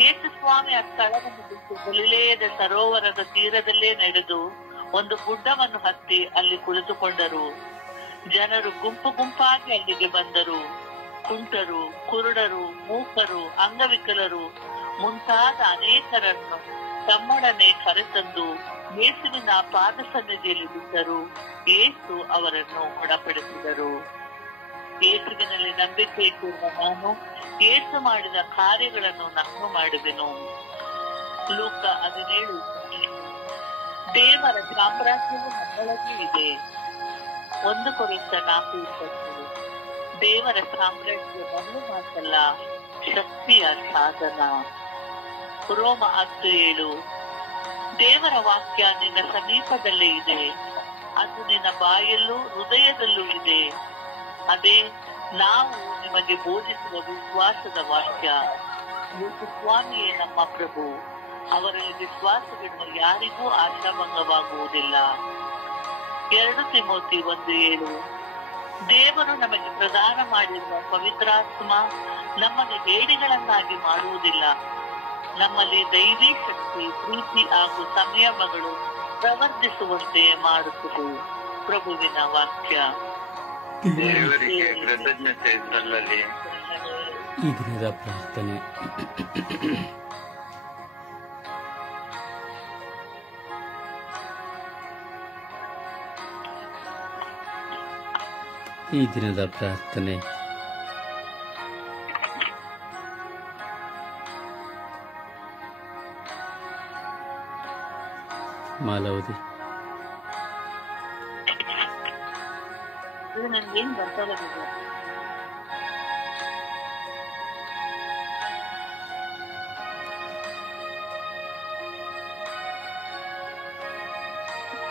ಯೇಸು ಸ್ವಾಮಿ ಆ ಸ್ಥಳವನ್ನು ಬಿಟ್ಟು ಗಲಿಲೇಯದ ಸರೋವರದ ತೀರದಲ್ಲೇ ನಡೆದು ಒಂದು ಗುಡ್ಡವನ್ನು ಹತ್ತಿ ಅಲ್ಲಿ ಕುಳಿತುಕೊಂಡರು. ಜನರು ಗುಂಪು ಗುಂಪಾಗಿ ಅಲ್ಲಿಗೆ ಬಂದರು. ಕುಂಟರು, ಕುರುಡರು, ಮೂಕರು, ಅಂಗವಿಕಲರು ಮುಂತಾದ ಅನೇಕರನ್ನು ತಮ್ಮೊಡನೆ ಕರೆತಂದು ಯೇಸುವಿನ ಪಾದ ಸನ್ನಿಧಿಯಲ್ಲಿ ಬಿಟ್ಟರು. ಯೇಸು ಅವರನ್ನು ಗುಣಪಡಿಸಿದರು. ಯೇಸುವಿನಲ್ಲಿ ನಂಬಿಕೆ ಇಟ್ಟಿರುವ ನಾನು ಯೇಸು ಮಾಡಿದ ಕಾರ್ಯಗಳನ್ನು ನಾನು ಮಾಡುವೆನು. ಲೂಕ 17. ದೇವರ ಸಾಮ್ರಾಜ್ಯವು ನಮ್ಮೊಳಗೂ ಇದೆ. 1 ಕೊರಿಂಥ 4:20. ದೇವರ ಸಾಮ್ರಾಜ್ಯ ಮಣ್ಣು ಮಾತಲ್ಲ, ಶಕ್ತಿಯ ಸಾಧನ. ರೋಮ 10:7. ದೇವರ ವಾಕ್ಯ ನಿನ್ನ ಸಮೀಪದಲ್ಲೇ ಇದೆ, ಅದು ನಿನ್ನ ಬಾಯಲ್ಲೂ ಹೃದಯದಲ್ಲೂ ಇದೆ. ಅದೇ ನಾವು ನಿಮಗೆ ಬೋಧಿಸುವ ವಿಶ್ವಾಸದ ವಾಕ್ಯ. ಯೇಸು ಸ್ವಾಮಿಯೇ ನಮ್ಮ ಪ್ರಭು. ಅವರಲ್ಲಿ ವಿಶ್ವಾಸವಿಡುವ ಯಾರಿಗೂ ಆಶಾಭಂಗವಾಗುವುದಿಲ್ಲ. 2 ತಿಮೋಥಿ 1:7. ದೇವರು ನಮಗೆ ಪ್ರದಾನ ಮಾಡಿರುವ ಪವಿತ್ರಾತ್ಮ ನಮ್ಮನ್ನು ಹೇಡಿಗಳನ್ನಾಗಿ ಮಾಡುವುದಿಲ್ಲ. ನಮ್ಮಲ್ಲಿ ದೈವಿ ಶಕ್ತಿ, ಪ್ರೀತಿ ಹಾಗೂ ಸಂಯಮಗಳು ಪ್ರವರ್ತಿಸುವಂತೆ ಮಾಡುತ್ತದೆ. ಪ್ರಭುವಿನ ವಾಕ್ಯ. ದೇವರಿಗೆ ಕೃತಜ್ಞತೆ ಸಲ್ಲಲಿ. ಈ ದಿನದ ಪ್ರಾರ್ಥನೆ. ಈ ದಿನದ ಪ್ರಾರ್ಥನೆ. ಮಾಲವತಿ. ನನ್ಗೇನ್ ಗೊತ್ತಾಗೋದಿಲ್ಲ.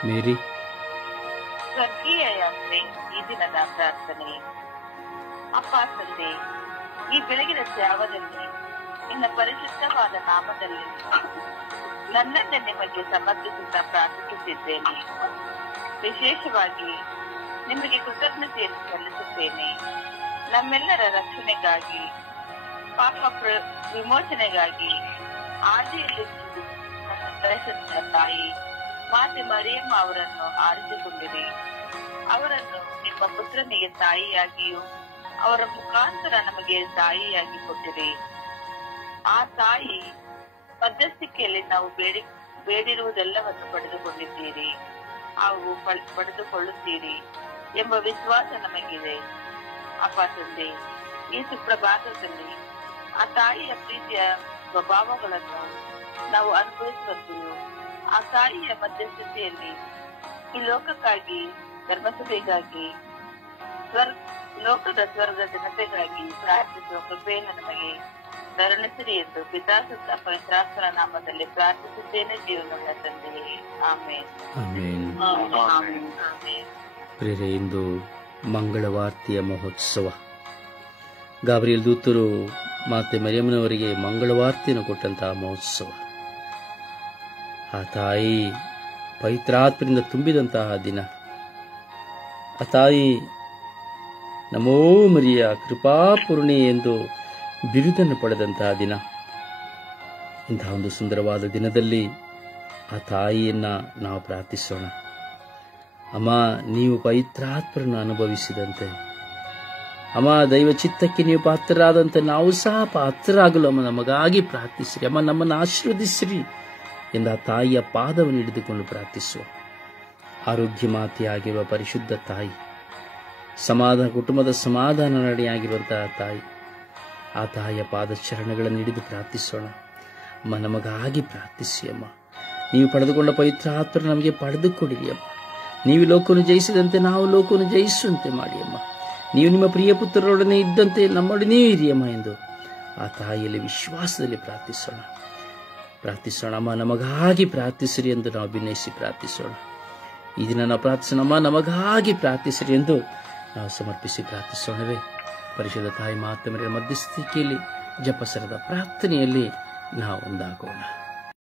ಮೇರಿ. ಸ್ವರ್ಗೀಯ ಯಾತ್ರೆ. ಈ ದಿನದ ಪ್ರಾರ್ಥನೆ. ಅಪ್ಪ ತಂದೆ, ಈ ಬೆಳಗಿನ ಜಾವದಲ್ಲಿ ನಿನ್ನ ಪರಿಶುದ್ಧವಾದ ನಾಮದಲ್ಲಿ ನನ್ನನ್ನೇ ನಿಮಗೆ ಸಮರ್ಪಿಸುತ್ತಾ ಪ್ರಾರ್ಥಿಸುತ್ತಿದ್ದೇನೆ. ವಿಶೇಷವಾಗಿ ನಿಮಗೆ ಕೃತಜ್ಞತೆಯನ್ನು ಸಲ್ಲಿಸುತ್ತೇನೆ. ನಮ್ಮೆಲ್ಲರ ರಕ್ಷಣೆಗಾಗಿ, ಪಾಪ ವಿಮೋಚನೆಗಾಗಿ ಆದಿಯಲ್ಲಿ ಪರಿಶುದ್ಧ ತಾಯಿ ಮಾತೆ ಮರಿಯಮ್ಮ ಅವರನ್ನು ಆರಿಸಿಕೊಂಡಿರಿ. ಅವರನ್ನು ನಿಮ್ಮ ಪುತ್ರನಿಗೆ ತಾಯಿಯಾಗಿಯೂ ಅವರ ಮುಖಾಂತರ ನಮಗೆ ತಾಯಿಯಾಗಿ ಕೊಟ್ಟಿರಿ. ಆ ತಾಯಿ ಮಧ್ಯಸ್ಥಿಕೆಯಲ್ಲಿ ನಾವು ಬೇಡಿರುವುದೆಲ್ಲವನ್ನು ಪಡೆದುಕೊಂಡಿದ್ದೀರಿ, ಹಾಗೂ ಪಡೆದುಕೊಳ್ಳುತ್ತೀರಿ ಎಂಬ ವಿಶ್ವಾಸ ನಮಗಿದೆ. ಅಪ್ಪ ತಂದೆ, ಈ ಸುಪ್ರಭಾತದಲ್ಲಿ ಆ ತಾಯಿಯ ಪ್ರೀತಿಯ ಸ್ವಭಾವಗಳನ್ನು ನಾವು ಅನುಭವಿಸುವಂತೆಯೂ ಆ ತಾಯಿಯ ಮಧ್ಯಸ್ಥಿತಿಯಲ್ಲಿ ಈ ಲೋಕಕ್ಕಾಗಿ ಧರ್ಮಸಭೆಗಾಗಿ ಲೋಕದ ಸ್ವರ್ಗ ಜನತೆಗಾಗಿ ಪ್ರಾರ್ಥಿಸುವ ಕೃಪೆಯನ್ನು ನಮಗೆ ಕರುಣಿಸಿರಿ ಎಂದು ಪಿತಾಸುತ್ತ ಪವಿತ್ರಾತ್ಮರ ನಾಮದಲ್ಲಿ ಪ್ರಾರ್ಥಿಸಿದ್ದೇನೆ ಜೀವನವುಳ್ಳ ತಂದೆಯೇ. ಆಮೇನ್. ಪ್ರಿಯರೇ, ಇಂದು ಮಂಗಳವಾರ್ತೆಯ ಮಹೋತ್ಸವ. ಗಾಬ್ರಿಯಲ್ ದೂತರು ಮಾತೆ ಮರಿಯಮ್ಮನವರಿಗೆ ಮಂಗಳವಾರ್ತೆಯನ್ನು ಕೊಟ್ಟಂತಹ ಮಹೋತ್ಸವ. ಆ ತಾಯಿ ಪವಿತ್ರಾತ್ಮರಿಂದ ತುಂಬಿದಂತಹ ದಿನ. ಆ ತಾಯಿ ನಮೋ ಮರಿಯ ಕೃಪಾಪೂರ್ಣಿ ಎಂದು ಬಿರುದನ್ನು ಪಡೆದಂತಹ ದಿನ. ಇಂತಹ ಒಂದು ಸುಂದರವಾದ ದಿನದಲ್ಲಿ ಆ ತಾಯಿಯನ್ನ ನಾವು ಪ್ರಾರ್ಥಿಸೋಣ. ಅಮ್ಮ, ನೀವು ಪವಿತ್ರಾತ್ಮರನ್ನು ಅನುಭವಿಸಿದಂತೆ, ಅಮ್ಮ ದೈವ ಚಿತ್ತಕ್ಕೆ ನೀವು ಪಾತ್ರರಾದಂತೆ ನಾವು ಸಹ ಪಾತ್ರರಾಗಲು ಅಮ್ಮ ನಮಗಾಗಿ ಪ್ರಾರ್ಥಿಸಿರಿ. ಅಮ್ಮ, ನಮ್ಮನ್ನು ಆಶೀರ್ವದಿಸಿರಿ ಎಂದು ಆ ತಾಯಿಯ ಪಾದವನ್ನು ಹಿಡಿದುಕೊಂಡು ಪ್ರಾರ್ಥಿಸುವ. ಆರೋಗ್ಯ ಮಾತೆಯಾಗಿರುವ ಪರಿಶುದ್ಧ ತಾಯಿ, ಕುಟುಂಬದ ಸಮಾಧಾನ ನಡೆಯಾಗಿರುವಂತಹ ತಾಯಿ, ಆ ತಾಯಿಯ ಪಾದಚರಣಗಳನ್ನು ಹಿಡಿದು ಪ್ರಾರ್ಥಿಸೋಣ. ಅಮ್ಮ, ನಮಗಾಗಿ ಪ್ರಾರ್ಥಿಸಿ. ಅಮ್ಮ, ನೀವು ಪಡೆದುಕೊಂಡ ಪವಿತ್ರ ಆತ್ಮ ನಮಗೆ ಪಡೆದುಕೊಡಿರಿ. ಅಮ್ಮ, ನೀವು ಲೋಕವನ್ನು ಜಯಿಸಿದಂತೆ ನಾವು ಲೋಕವನ್ನು ಜಯಿಸುವಂತೆ ಮಾಡಿ. ಅಮ್ಮ, ನೀವು ನಿಮ್ಮ ಪ್ರಿಯ ಪುತ್ರರೊಡನೆ ಇದ್ದಂತೆ ನಮ್ಮೊಡನೆ ಇರಿ ಅಮ್ಮ ಎಂದು ಆ ತಾಯಿಯಲ್ಲಿ ವಿಶ್ವಾಸದಲ್ಲಿ ಪ್ರಾರ್ಥಿಸೋಣ. ಅಮ್ಮ, ನಮಗಾಗಿ ಪ್ರಾರ್ಥಿಸಿರಿ ಎಂದು ನಾವು ಭಿನ್ನಯಿಸಿ ಪ್ರಾರ್ಥಿಸೋಣ. ಈ ದಿನ ನಾವು ಪ್ರಾರ್ಥಿಸೋಣಮ್ಮ, ನಮಗಾಗಿ ಪ್ರಾರ್ಥಿಸಿರಿ ಎಂದು ನಾವು ಸಮರ್ಪಿಸಿ ಪ್ರಾರ್ಥಿಸೋಣವೇ. ಪರಿಶುದ್ಧ ತಾಯಿ ಮಾತೆ ಮರಿಯ ಮಧ್ಯಸ್ಥಿಕೆಯಲ್ಲಿ ಜಪಸರದ ಪ್ರಾರ್ಥನೆಯಲ್ಲಿ ನಾವು ಒಂದಾಗೋಣ.